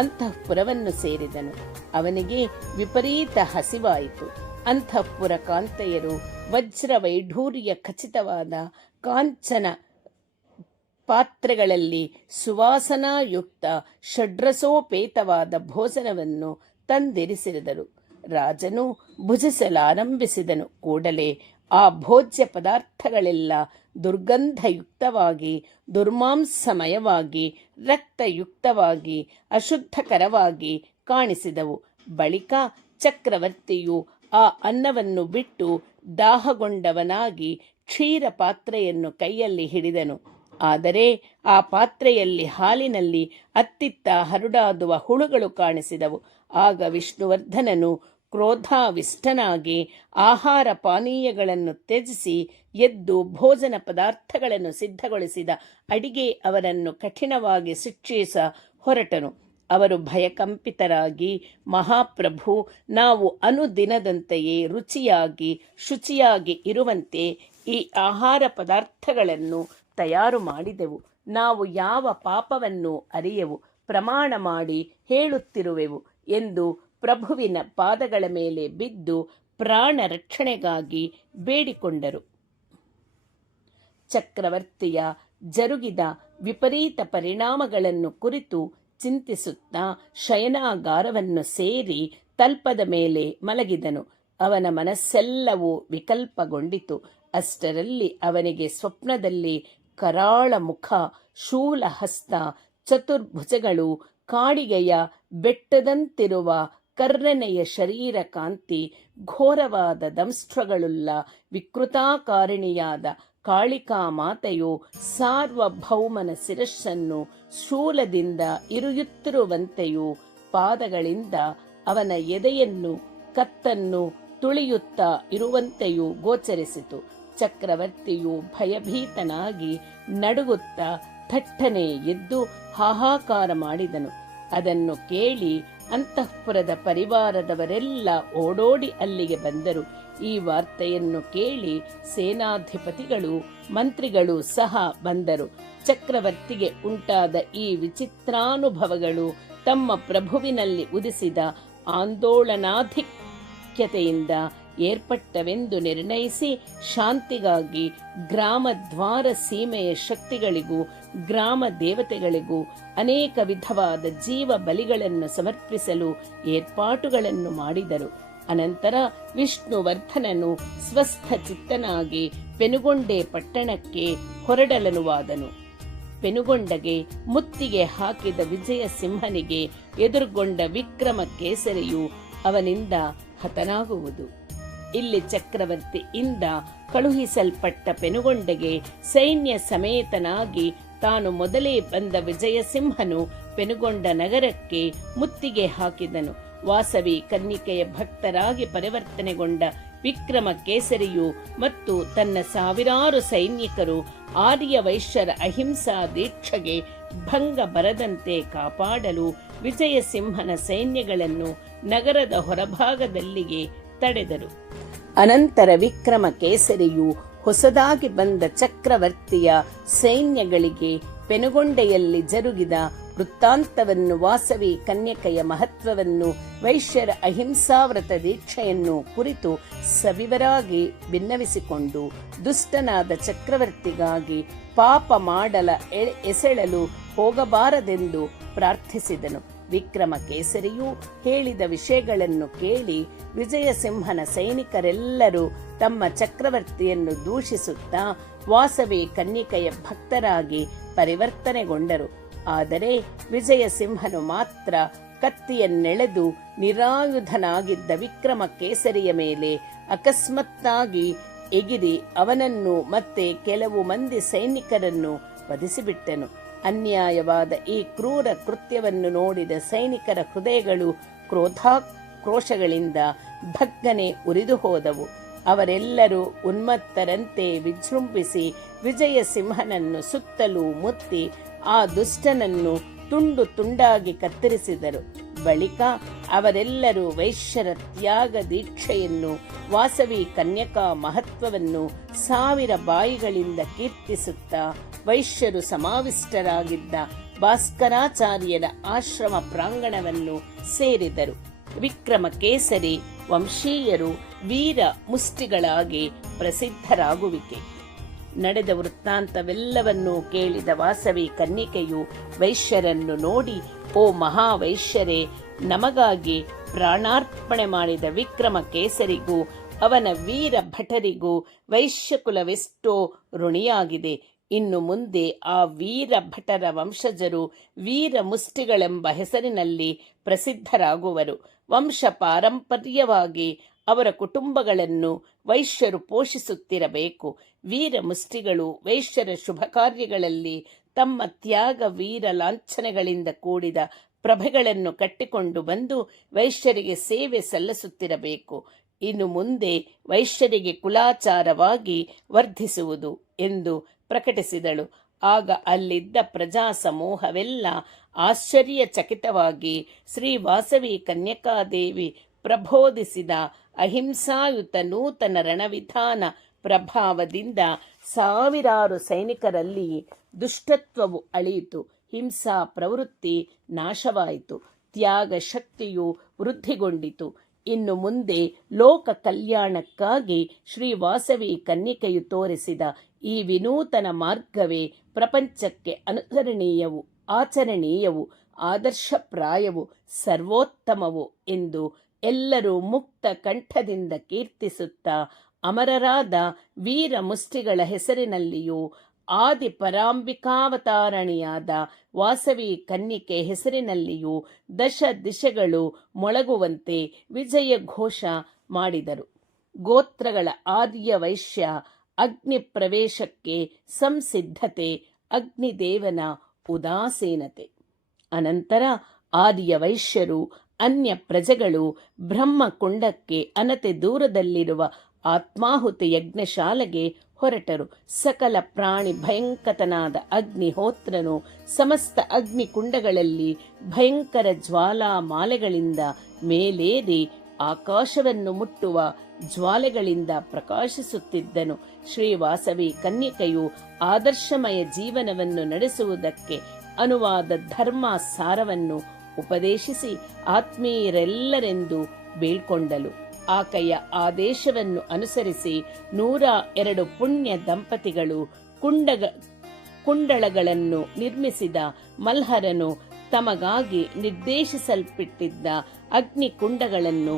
ಅಂತಃಪುರವನ್ನು ಸೇರಿದನು. ಅವನಿಗೆ ವಿಪರೀತ ಹಸಿವಾಯಿತು. ಅಂತಃಪುರ ಕಾಂತೆಯರು ವಜ್ರ ವೈಢೂರ್ಯ ಖಚಿತವಾದ ಕಾಂಚನ ಪಾತ್ರೆಗಳಲ್ಲಿ ಸುವಾಸನಾಯುಕ್ತ ಷಡ್ರಸೋಪೇತವಾದ ಭೋಜನವನ್ನು ತಂದಿರಿಸಿದರು. ರಾಜನು ಭುಜಿಸಲಾರಂಭಿಸಿದನು. ಕೂಡಲೇ ಆ ಭೋಜ್ಯ ಪದಾರ್ಥಗಳೆಲ್ಲ ದುರ್ಗಂಧಯುಕ್ತವಾಗಿ, ದುರ್ಮಾಂಸಮಯವಾಗಿ, ರಕ್ತಯುಕ್ತವಾಗಿ, ಅಶುದ್ಧಕರವಾಗಿ ಕಾಣಿಸಿದವು. ಬಳಿಕ ಚಕ್ರವರ್ತಿಯು ಆ ಅನ್ನವನ್ನು ಬಿಟ್ಟು ದಾಹಗೊಂಡವನಾಗಿ ಕ್ಷೀರ ಪಾತ್ರೆಯನ್ನು ಕೈಯಲ್ಲಿ ಹಿಡಿದನು. ಆದರೆ ಆ ಪಾತ್ರೆಯಲ್ಲಿ ಹಾಲಿನಲ್ಲಿ ಅತ್ತಿತ್ತ ಹರಡಾದುವ ಹುಳುಗಳು ಕಾಣಿಸಿದವು. ಆಗ ವಿಷ್ಣುವರ್ಧನನು ಕ್ರೋಧಾವಿಷ್ಟನಾಗಿ ಆಹಾರ ಪಾನೀಯಗಳನ್ನು ತ್ಯಜಿಸಿ ಎದ್ದು ಭೋಜನ ಪದಾರ್ಥಗಳನ್ನು ಸಿದ್ಧಗೊಳಿಸಿದ ಅಡಿಗೆ ಅವರನ್ನು ಕಠಿಣವಾಗಿ ಶಿಕ್ಷಿಸ ಹೊರಟನು. ಅವರು ಭಯಕಂಪಿತರಾಗಿ, ಮಹಾಪ್ರಭು, ನಾವು ಅನುದಿನದಂತೆಯೇ ರುಚಿಯಾಗಿ ಶುಚಿಯಾಗಿ ಇರುವಂತೆ ಈ ಆಹಾರ ಪದಾರ್ಥಗಳನ್ನು ತಯಾರು ಮಾಡಿದೆವು. ನಾವು ಯಾವ ಪಾಪವನ್ನು ಅರಿಯೆವು, ಪ್ರಮಾಣ ಮಾಡಿ ಹೇಳುತ್ತಿರುವೆವು ಎಂದು ಪ್ರಭುವಿನ ಪಾದಗಳ ಮೇಲೆ ಬಿದ್ದು ಪ್ರಾಣ ರಕ್ಷಣೆಗಾಗಿ ಬೇಡಿಕೊಂಡರು. ಚಕ್ರವರ್ತಿಯ ಜರುಗಿದ ವಿಪರೀತ ಪರಿಣಾಮಗಳನ್ನು ಕುರಿತು ಚಿಂತಿಸುತ್ತಾ ಶಯನಾಗಾರವನ್ನು ಸೇರಿ ತಲ್ಪದ ಮೇಲೆ ಮಲಗಿದನು. ಅವನ ಮನಸ್ಸೆಲ್ಲವೂ ವಿಕಲ್ಪಗೊಂಡಿತು. ಅಷ್ಟರಲ್ಲಿ ಅವನಿಗೆ ಸ್ವಪ್ನದಲ್ಲಿ ಕರಾಳ ಮುಖ, ಶೂಲ ಹಸ್ತ, ಚತುರ್ಭುಜಗಳು, ಕಾಡಿಗೆಯ ಬೆಟ್ಟದಂತಿರುವ ಕರ್ರನೆಯ ಶರೀರ ಕಾಂತಿ, ಘೋರವಾದ ದಂಷ್ಟ್ರಗಳುಳ್ಳ ವಿಕೃತಾಕಾರಿಣಿಯಾದ ಕಾಳಿಕಾ ಮಾತೆಯು ಸಾರ್ವಭೌಮನ ಶಿರಸ್ಸನ್ನು ಶೂಲದಿಂದ ಇರುಯುತ್ತಿರುವಂತೆಯೂ ಪಾದಗಳಿಂದ ಅವನ ಎದೆಯನ್ನು ಕತ್ತನ್ನು ತುಳಿಯುತ್ತಾ ಇರುವಂತೆಯೂ ಗೋಚರಿಸಿತು. ಚಕ್ರವರ್ತಿಯು ಭಯಭೀತನಾಗಿ ನಡುಗುತ್ತಾ ಥಟ್ಟನೆ ಎದ್ದು ಹಾಹಾಕಾರ ಮಾಡಿದನು. ಅದನ್ನು ಕೇಳಿ ಅಂತಃಪುರದ ಪರಿವಾರದವರೆಲ್ಲ ಓಡೋಡಿ ಅಲ್ಲಿಗೆ ಬಂದರು. ಈ ವಾರ್ತೆಯನ್ನು ಕೇಳಿ ಸೇನಾಧಿಪತಿಗಳು, ಮಂತ್ರಿಗಳು ಸಹ ಬಂದರು. ಚಕ್ರವರ್ತಿಗೆ ಉಂಟಾದ ಈ ವಿಚಿತ್ರಾನುಭವಗಳು ತಮ್ಮ ಪ್ರಭುವಿನಲ್ಲಿ ಉದಿಸಿದ ಆಂದೋಲನಾಧಿಕ್ಯತೆಯಿಂದ ಏರ್ಪಟ್ಟವೆಂದು ನಿರ್ಣಯಿಸಿ ಶಾಂತಿಗಾಗಿ ಗ್ರಾಮದ್ವಾರ ಸೀಮೆಯ ಶಕ್ತಿಗಳಿಗೂ ಗ್ರಾಮ ದೇವತೆಗಳಿಗೂ ಅನೇಕ ವಿಧವಾದ ಜೀವ ಬಲಿಗಳನ್ನು ಸಮರ್ಪಿಸಲು ಏರ್ಪಾಟುಗಳನ್ನು ಮಾಡಿದರು. ಅನಂತರ ವಿಷ್ಣುವರ್ಧನನು ಸ್ವಸ್ಥ ಚಿತ್ತನಾಗಿ ಪೆನುಗೊಂಡೆ ಪಟ್ಟಣಕ್ಕೆ ಹೊರಡಲನುವಾದನು. ಪೆನುಗೊಂಡಗೆ ಮುತ್ತಿಗೆ ಹಾಕಿದ ವಿಜಯ ಸಿಂಹನಿಗೆ ಎದುರುಗೊಂಡ ವಿಕ್ರಮ ಕೇಸರಿಯು ಅವನಿಂದ ಹತನಾಗುವುದು. ಇಲ್ಲಿ ಚಕ್ರವರ್ತಿಯಿಂದ ಕಳುಹಿಸಲ್ಪಟ್ಟ ಪೆನುಗೊಂಡೆಗೆ ಸೈನ್ಯ ಸಮೇತನಾಗಿ ತಾನು ಮೊದಲೇ ಬಂದ ವಿಜಯಸಿಂಹನು ಪೆನುಗೊಂಡ ನಗರಕ್ಕೆ ಮುತ್ತಿಗೆ ಹಾಕಿದನು. ವಾಸವಿ ಕನ್ನಿಕೆಯ ಭಕ್ತರಾಗಿ ಪರಿವರ್ತನೆಗೊಂಡ ವಿಕ್ರಮ ಕೇಸರಿಯು ಮತ್ತು ತನ್ನ ಸಾವಿರಾರು ಸೈನಿಕರು ಆರ್ಯ ವೈಶ್ಯರ ಅಹಿಂಸಾ ದೀಕ್ಷೆಗೆ ಭಂಗ ಬರದಂತೆ ಕಾಪಾಡಲು ವಿಜಯಸಿಂಹನ ಸೈನ್ಯಗಳನ್ನು ನಗರದ ಹೊರಭಾಗದಲ್ಲಿಗೆ ತಡೆದರು. ಅನಂತರ ವಿಕ್ರಮ ಕೇಸರಿಯು ಹೊಸದಾಗಿ ಬಂದ ಚಕ್ರವರ್ತಿಯ ಸೈನ್ಯಗಳಿಗೆ ಪೆನುಗೊಂಡೆಯಲ್ಲಿ ಜರುಗಿದ ವೃತ್ತಾಂತವನ್ನು, ವಾಸವಿ ಕನ್ಯಕೆಯ ಮಹತ್ವವನ್ನು, ವೈಶ್ಯರ ಅಹಿಂಸಾವ್ರತ ದೀಕ್ಷೆಯನ್ನು ಕುರಿತು ಸವಿವರಾಗಿ ಭಿನ್ನವಿಸಿಕೊಂಡು ದುಷ್ಟನಾದ ಚಕ್ರವರ್ತಿಗಾಗಿ ಪಾಪ ಮಾಡಲ ಎಸೆಳಲು ಹೋಗಬಾರದೆಂದು ಪ್ರಾರ್ಥಿಸಿದನು. ವಿಕ್ರಮ ಕೇಸರಿಯು ಹೇಳಿದ ವಿಷಯಗಳನ್ನು ಕೇಳಿ ವಿಜಯಸಿಂಹನ ಸೈನಿಕರೆಲ್ಲರೂ ತಮ್ಮ ಚಕ್ರವರ್ತಿಯನ್ನು ದೂಷಿಸುತ್ತಾ ವಾಸವಿ ಕನ್ನಿಕೆಯ ಭಕ್ತರಾಗಿ ಪರಿವರ್ತನೆಗೊಂಡರು. ಆದರೆ ವಿಜಯಸಿಂಹನು ಮಾತ್ರ ಕತ್ತಿಯನ್ನೆಳೆದು ನಿರಾಯುಧನಾಗಿದ್ದ ವಿಕ್ರಮ ಕೇಸರಿಯ ಮೇಲೆ ಅಕಸ್ಮಾತ್ತಾಗಿ ಎಗಿರಿ ಅವನನ್ನು ಮತ್ತೆ ಕೆಲವು ಮಂದಿ ಸೈನಿಕರನ್ನು ವಧಿಸಿಬಿಟ್ಟನು. ಅನ್ಯಾಯವಾದ ಈ ಕ್ರೂರ ಕೃತ್ಯವನ್ನು ನೋಡಿದ ಸೈನಿಕರ ಹೃದಯಗಳು ಕ್ರೋಧಾಕ್ರೋಶಗಳಿಂದ ಭಗ್ಗನೆ ಉರಿದು ಹೋದವು. ಅವರೆಲ್ಲರೂ ಉನ್ಮತ್ತರಂತೆ ವಿಜೃಂಭಿಸಿ ವಿಜಯಸಿಂಹನನ್ನು ಸುತ್ತಲೂ ಮುತ್ತಿ ಆ ದುಷ್ಟನನ್ನು ತುಂಡು ತುಂಡಾಗಿ ಕತ್ತರಿಸಿದರು. ಬಳಿಕ ಅವರೆಲ್ಲರೂ ವೈಶ್ಯರ ತ್ಯಾಗ ದೀಕ್ಷೆಯನ್ನು, ವಾಸವಿ ಕನ್ಯಕಾ ಮಹತ್ವವನ್ನು ಸಾವಿರ ಬಾಯಿಗಳಿಂದ ಕೀರ್ತಿಸುತ್ತಾ ವೈಶ್ಯರು ಸಮಾವಿಷ್ಟರಾಗಿದ್ದ ಭಾಸ್ಕರಾಚಾರ್ಯರ ಆಶ್ರಮ ಪ್ರಾಂಗಣವನ್ನು ಸೇರಿದರು. ವಿಕ್ರಮ ಕೇಸರಿ ವಂಶೀಯರು ವೀರ ಮುಷ್ಟಿಗಳಾಗಿ ಪ್ರಸಿದ್ಧರಾಗುವಿಕೆ. ನಡೆದ ವೃತ್ತಾಂತವೆಲ್ಲವನ್ನೂ ಕೇಳಿದ ವಾಸವಿ ಕನ್ನಿಕೆಯು ವೈಶ್ಯರನ್ನು ನೋಡಿ, ಓ ಮಹಾವೈಶ್ಯರೇ, ನಮಗಾಗಿ ಪ್ರಾಣಾರ್ಪಣೆ ಮಾಡಿದ ವಿಕ್ರಮ ಕೇಸರಿಗೂ ಅವನ ವೀರ ಭಟರಿಗೂ ವೈಶ್ಯಕುಲವೆಷ್ಟೋ ಋಣಿಯಾಗಿದೆ. ಇನ್ನು ಮುಂದೆ ಆ ವೀರ ಭಟರ ವಂಶಜರು ವೀರ ಮುಷ್ಟಿಗಳೆಂಬ ಹೆಸರಿನಲ್ಲಿ ಪ್ರಸಿದ್ಧರಾಗುವರು. ವಂಶ ಪಾರಂಪರ್ಯವಾಗಿ ಅವರ ಕುಟುಂಬಗಳನ್ನು ವೈಶ್ಯರು ಪೋಷಿಸುತ್ತಿರಬೇಕು. ವೀರ ಮುಷ್ಟಿಗಳು ವೈಶ್ಯರ ಶುಭ ಕಾರ್ಯಗಳಲ್ಲಿ ತಮ್ಮ ತ್ಯಾಗ ವೀರ ಲಾಂಛನಗಳಿಂದ ಕೂಡಿದ ಪ್ರಭೆಗಳನ್ನು ಕಟ್ಟಿಕೊಂಡು ಬಂದು ವೈಶ್ಯರಿಗೆ ಸೇವೆ ಸಲ್ಲಿಸುತ್ತಿರಬೇಕು. ಇನ್ನು ಮುಂದೆ ವೈಶ್ಯರಿಗೆ ಕುಲಾಚಾರವಾಗಿ ವರ್ಧಿಸುವುದು ಎಂದು ಪ್ರಕಟಿಸಿದಳು. ಆಗ ಅಲ್ಲಿದ್ದ ಪ್ರಜಾ ಸಮೂಹವೆಲ್ಲ ಆಶ್ಚರ್ಯಚಕಿತವಾಗಿ ಶ್ರೀ ವಾಸವಿ ಕನ್ಯಕಾದೇವಿ ಪ್ರಬೋಧಿಸಿದ ಅಹಿಂಸಾಯುತ ನೂತನ ರಣವಿಧಾನ ಪ್ರಭಾವದಿಂದ ಸಾವಿರಾರು ಸೈನಿಕರಲ್ಲಿ ದುಷ್ಟತ್ವವು ಅಳಿಯಿತು, ಹಿಂಸಾ ಪ್ರವೃತ್ತಿ ನಾಶವಾಯಿತು, ತ್ಯಾಗ ಶಕ್ತಿಯು ವೃದ್ಧಿಗೊಂಡಿತು. ಇನ್ನು ಮುಂದೆ ಲೋಕ ಕಲ್ಯಾಣಕ್ಕಾಗಿ ಶ್ರೀ ವಾಸವಿ ಕನ್ನಿಕೆಯು ತೋರಿಸಿದ ಈ ವಿನೂತನ ಮಾರ್ಗವೇ ಪ್ರಪಂಚಕ್ಕೆ ಅನುಸರಣೀಯವು, ಆಚರಣೀಯವು, ಆದರ್ಶಪ್ರಾಯವು, ಸರ್ವೋತ್ತಮವು ಎಂದು ಎಲ್ಲರೂ ಮುಕ್ತ ಕಂಠದಿಂದ ಕೀರ್ತಿಸುತ್ತಾ, ಅಮರರಾದ ವೀರ ಮುಷ್ಟಿಗಳ ಹೆಸರಿನಲ್ಲಿಯೂ ಆದಿ ಪರಾಂಬಿಕಾವತಾರಣಿಯಾದ ವಾಸವಿ ಕನ್ನಿಕೆ ಹೆಸರಿನಲ್ಲಿಯೂ ದಶ ದಿಶೆಗಳು ಮೊಳಗುವಂತೆ ವಿಜಯ ಘೋಷ ಮಾಡಿದರು. ಗೋತ್ರಗಳ ಆರ್ಯ ವೈಶ್ಯ ಅಗ್ನಿ ಪ್ರವೇಶಕ್ಕೆ ಸಂಸಿದ್ಧತೆ, ಅಗ್ನಿದೇವನ ಉದಾಸೀನತೆ. ಅನಂತರ ಆರ್ಯ ವೈಶ್ಯರು ಅನ್ಯ ಪ್ರಜೆಗಳು ಬ್ರಹ್ಮಕುಂಡಕ್ಕೆ ಅನತೆ ದೂರದಲ್ಲಿರುವ ಆತ್ಮಾಹುತಿ ಯಜ್ಞಶಾಲೆಗೆ ಹೊರಟರು. ಸಕಲ ಪ್ರಾಣಿ ಭಯಂಕರನಾದ ಅಗ್ನಿಹೋತ್ರನು ಸಮಸ್ತ ಅಗ್ನಿಕುಂಡಗಳಲ್ಲಿ ಭಯಂಕರ ಜ್ವಾಲಾಮಾಲೆಗಳಿಂದ ಮೇಲೇರಿ ಆಕಾಶವನ್ನು ಮುಟ್ಟುವ ಜ್ವಾಲೆಗಳಿಂದ ಪ್ರಕಾಶಿಸುತ್ತಿದ್ದನು. ಶ್ರೀವಾಸವಿ ಕನ್ನಿಕೆಯು ಆದರ್ಶಮಯ ಜೀವನವನ್ನು ನಡೆಸುವುದಕ್ಕೆ ಅನುವಾದ ಧರ್ಮ ಸಾರವನ್ನು ಉಪದೇಶಿಸಿ ಆತ್ಮೀಯರೆಲ್ಲರೆಂದು ಬೀಳ್ಕೊಂಡಳು. ಆಕೆಯ ಆದೇಶವನ್ನು ಅನುಸರಿಸಿ 102 ಪುಣ್ಯ ದಂಪತಿಗಳು ಕುಂಡಳಗಳನ್ನು ನಿರ್ಮಿಸಿದ ಮಲ್ಹರನು ತಮಗಾಗಿ ನಿರ್ದೇಶಿಸಲ್ಪಟ್ಟಿದ್ದ ಅಗ್ನಿಕುಂಡಗಳನ್ನು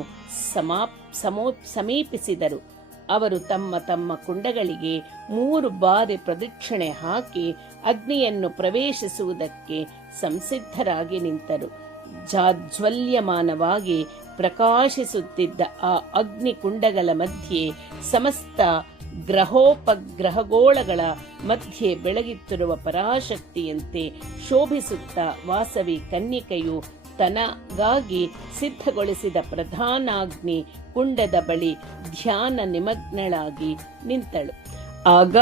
ಸಮೀಪಿಸಿದರು. ಅವರು ತಮ್ಮ ತಮ್ಮ ಕುಂಡಗಳಿಗೆ 3 ಬಾರಿ ಪ್ರದಕ್ಷಿಣೆ ಹಾಕಿ ಅಗ್ನಿಯನ್ನು ಪ್ರವೇಶಿಸುವುದಕ್ಕೆ ಸಂಸಿದ್ಧರಾಗಿ ನಿಂತರು. ಜಾಜ್ವಲ್ಯಮಾನವಾಗಿ ಪ್ರಕಾಶಿಸುತ್ತಿದ್ದ ಆ ಅಗ್ನಿಕುಂಡಗಳ ಮಧ್ಯೆ ಸಮಸ್ತ ಗ್ರಹೋಪಗ್ರಹಗೋಳಗಳ ಮಧ್ಯೆ ಬೆಳಗುತ್ತಿರುವ ಪರಾಶಕ್ತಿಯಂತೆ ಶೋಭಿಸುತ್ತಾ ವಾಸವಿ ಕನ್ನಿಕೆಯು ತನಗಾಗಿ ಸಿದ್ಧಗೊಳಿಸಿದ ಪ್ರಧಾನಾಗ್ನಿ ಕುಂಡದ ಬಳಿ ಧ್ಯಾನ ನಿಮಗ್ನಳಾಗಿ ನಿಂತಳು. ಆಗ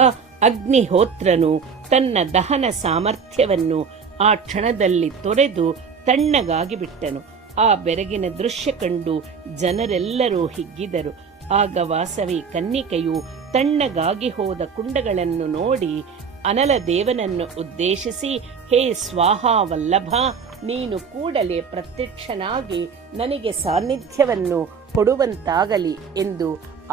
ಅಗ್ನಿಹೋತ್ರನು ತನ್ನ ದಹನ ಸಾಮರ್ಥ್ಯವನ್ನು ಆ ಕ್ಷಣದಲ್ಲಿ ತೊರೆದು ತಣ್ಣಗಾಗಿ ಬಿಟ್ಟನು. ಆ ಬೆರಗಿನ ದೃಶ್ಯ ಕಂಡು ಜನರೆಲ್ಲರೂ ಹಿಗ್ಗಿದರು. ಆಗ ವಾಸವಿ ಕನ್ನಿಕೆಯು ತಣ್ಣಗಾಗಿ ಹೋದ ಕುಂಡಗಳನ್ನು ನೋಡಿ ಅನಲ ದೇವನನ್ನು ಉದ್ದೇಶಿಸಿ, ಹೇ ಸ್ವಾಹಾವಲ್ಲಭ, ನೀನು ಕೂಡಲೇ ಪ್ರತ್ಯಕ್ಷನಾಗಿ ನನಗೆ ಸಾನ್ನಿಧ್ಯವನ್ನು ಕೊಡುವಂತಾಗಲಿ ಎಂದು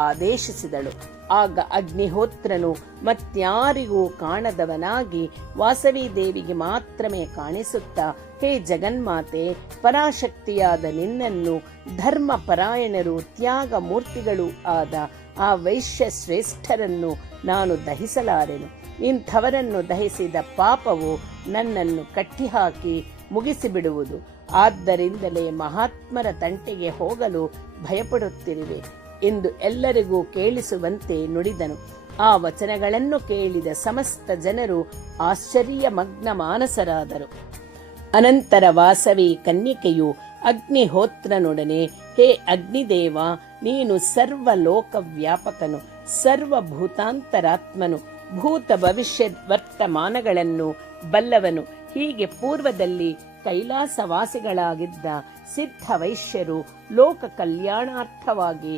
ಆದೇಶಿಸಿದಳು. ಆಗ ಅಗ್ನಿಹೋತ್ರನು ಮತ್ಯಾರಿಗೂ ಕಾಣದವನಾಗಿ ವಾಸವಿ ದೇವಿಗೆ ಮಾತ್ರವೇ ಕಾಣಿಸುತ್ತಾ, ಹೇ ಜಗನ್ಮಾತೆ, ಪರಾಶಕ್ತಿಯಾದ ನಿನ್ನನ್ನು ಧರ್ಮಪರಾಯಣರು ತ್ಯಾಗ ಮೂರ್ತಿಗಳೂ ಆದ ಆ ವೈಶ್ಯ ಶ್ರೇಷ್ಠರನ್ನು ನಾನು ದಹಿಸಲಾರೆನು. ಇಂಥವರನ್ನು ದಹಿಸಿದ ಪಾಪವು ನನ್ನನ್ನು ಕಟ್ಟಿಹಾಕಿ ಮುಗಿಸಿಬಿಡುವುದು. ಆದ್ದರಿಂದಲೇ ಮಹಾತ್ಮರ ತಂಟೆಗೆ ಹೋಗಲು ಭಯಪಡುತ್ತಿರುವೆ ಎಂದು ಎಲ್ಲರಿಗೂ ಕೇಳಿಸುವಂತೆ ನುಡಿದನು. ಆ ವಚನಗಳನ್ನು ಕೇಳಿದ ಸಮಸ್ತ ಜನರು ಆಶ್ಚರ್ಯಮಗ್ನ ಮಾನಸರಾದರು. ಅನಂತರ ವಾಸವಿ ಕನ್ನಿಕೆಯು ಅಗ್ನಿಹೋತ್ರನೊಡನೆ, ಹೇ ಅಗ್ನಿದೇವ, ನೀನು ಸರ್ವಲೋಕ ವ್ಯಾಪಕನು, ಸರ್ವಭೂತಾಂತರಾತ್ಮನು, ಭೂತ ಭವಿಷ್ಯ ವರ್ತಮಾನಗಳನ್ನು ಬಲ್ಲವನು. ಹೀಗೆ ಪೂರ್ವದಲ್ಲಿ ಕೈಲಾಸವಾಸಿಗಳಾಗಿದ್ದ ಸಿದ್ಧ ವೈಶ್ಯರು ಲೋಕ ಕಲ್ಯಾಣಾರ್ಥವಾಗಿ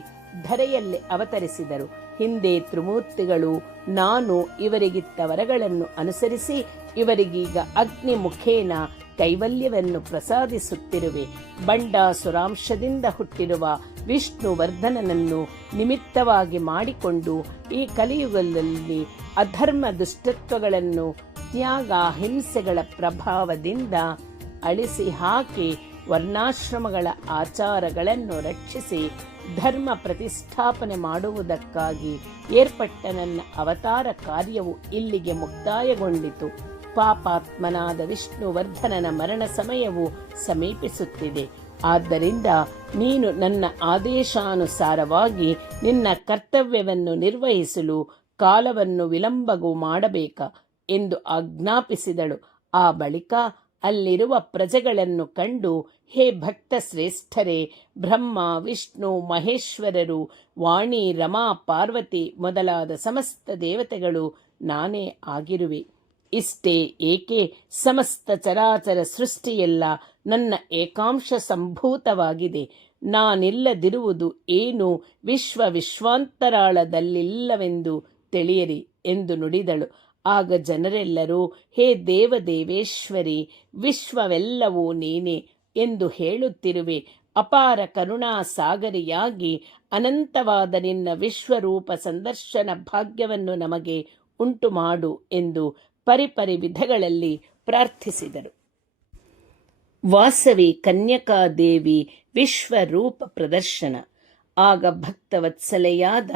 ಧರೆಯಲ್ಲಿ ಅವತರಿಸಿದರು. ಹಿಂದೆ ತ್ರಿಮೂರ್ತಿಗಳು ನಾನು ಇವರಿಗಿತ್ತ ವರಗಳನ್ನು ಅನುಸರಿಸಿ ಇವರಿಗೀಗ ಅಗ್ನಿ ಮುಖೇನ ಕೈವಲ್ಯವನ್ನು ಪ್ರಸಾದಿಸುತ್ತಿರುವೆ. ಬಂಡಾಸುರಾಂಶದಿಂದ ಹುಟ್ಟಿರುವ ವಿಷ್ಣುವರ್ಧನನನ್ನು ನಿಮಿತ್ತವಾಗಿ ಮಾಡಿಕೊಂಡು ಈ ಕಲಿಯುಗದಲ್ಲಿ ಅಧರ್ಮ ದುಷ್ಟತ್ವಗಳನ್ನು ತ್ಯಾಗ ಹಿಂಸೆಗಳ ಪ್ರಭಾವದಿಂದ ಅಳಿಸಿ ಹಾಕಿ ವರ್ಣಾಶ್ರಮಗಳ ಆಚಾರಗಳನ್ನು ರಕ್ಷಿಸಿ ಧರ್ಮ ಪ್ರತಿಷ್ಠಾಪನೆ ಮಾಡುವುದಕ್ಕಾಗಿ ಏರ್ಪಟ್ಟ ನನ್ನ ಅವತಾರ ಕಾರ್ಯವು ಇಲ್ಲಿಗೆ ಮುಕ್ತಾಯಗೊಂಡಿತು. ಪಾಪಾತ್ಮನಾದ ವಿಷ್ಣುವರ್ಧನನ ಮರಣ ಸಮಯವು ಸಮೀಪಿಸುತ್ತಿದೆ. ಆದ್ದರಿಂದ ನೀನು ನನ್ನ ಆದೇಶಾನುಸಾರವಾಗಿ ನಿನ್ನ ಕರ್ತವ್ಯವನ್ನು ನಿರ್ವಹಿಸಲು ಕಾಲವನ್ನು ವಿಳಂಬಗೂ ಮಾಡಬೇಕ ಎಂದು ಆಜ್ಞಾಪಿಸಿದಳು. ಆ ಬಳಿಕ ಅಲ್ಲಿರುವ ಪ್ರಜೆಗಳನ್ನು ಕಂಡು, ಹೇ ಭಕ್ತ ಶ್ರೇಷ್ಠರೇ, ಬ್ರಹ್ಮ ವಿಷ್ಣು ಮಹೇಶ್ವರರು, ವಾಣಿ ರಮಾ ಪಾರ್ವತಿ ಮೊದಲಾದ ಸಮಸ್ತ ದೇವತೆಗಳು ನಾನೇ ಆಗಿರುವೆ. ಇಷ್ಟೇ ಏಕೆ ಸಮಸ್ತ ಚರಾಚರ ಸೃಷ್ಟಿಯೆಲ್ಲ ನನ್ನ ಏಕಾಂಶ ಸಂಭೂತವಾಗಿದೆ. ನಾನಿಲ್ಲದಿರುವುದು ಏನು ವಿಶ್ವಾಂತರಾಳದಲ್ಲಿಲ್ಲವೆಂದು ತಿಳಿಯಿರಿ ಎಂದು ನುಡಿದಳು. ಆಗ ಜನರೆಲ್ಲರೂ, ಹೇ ದೇವದೇವೇಶ್ವರಿ, ವಿಶ್ವವೆಲ್ಲವೂ ನೀನೆ ಎಂದು ಹೇಳುತ್ತಿರುವೆ. ಅಪಾರ ಕರುಣಾ ಸಾಗರಿಯಾಗಿ ಅನಂತವಾದ ನಿನ್ನ ವಿಶ್ವರೂಪ ಸಂದರ್ಶನ ಭಾಗ್ಯವನ್ನು ನಮಗೆ ಉಂಟು ಮಾಡು ಎಂದು ಪರಿಪರಿ ವಿಧಗಳಲ್ಲಿ ಪ್ರಾರ್ಥಿಸಿದರು. ವಾಸವಿ ಕನ್ಯಕಾದೇವಿ ವಿಶ್ವರೂಪ ಪ್ರದರ್ಶನ. ಆಗ ಭಕ್ತವತ್ಸಲೆಯಾದ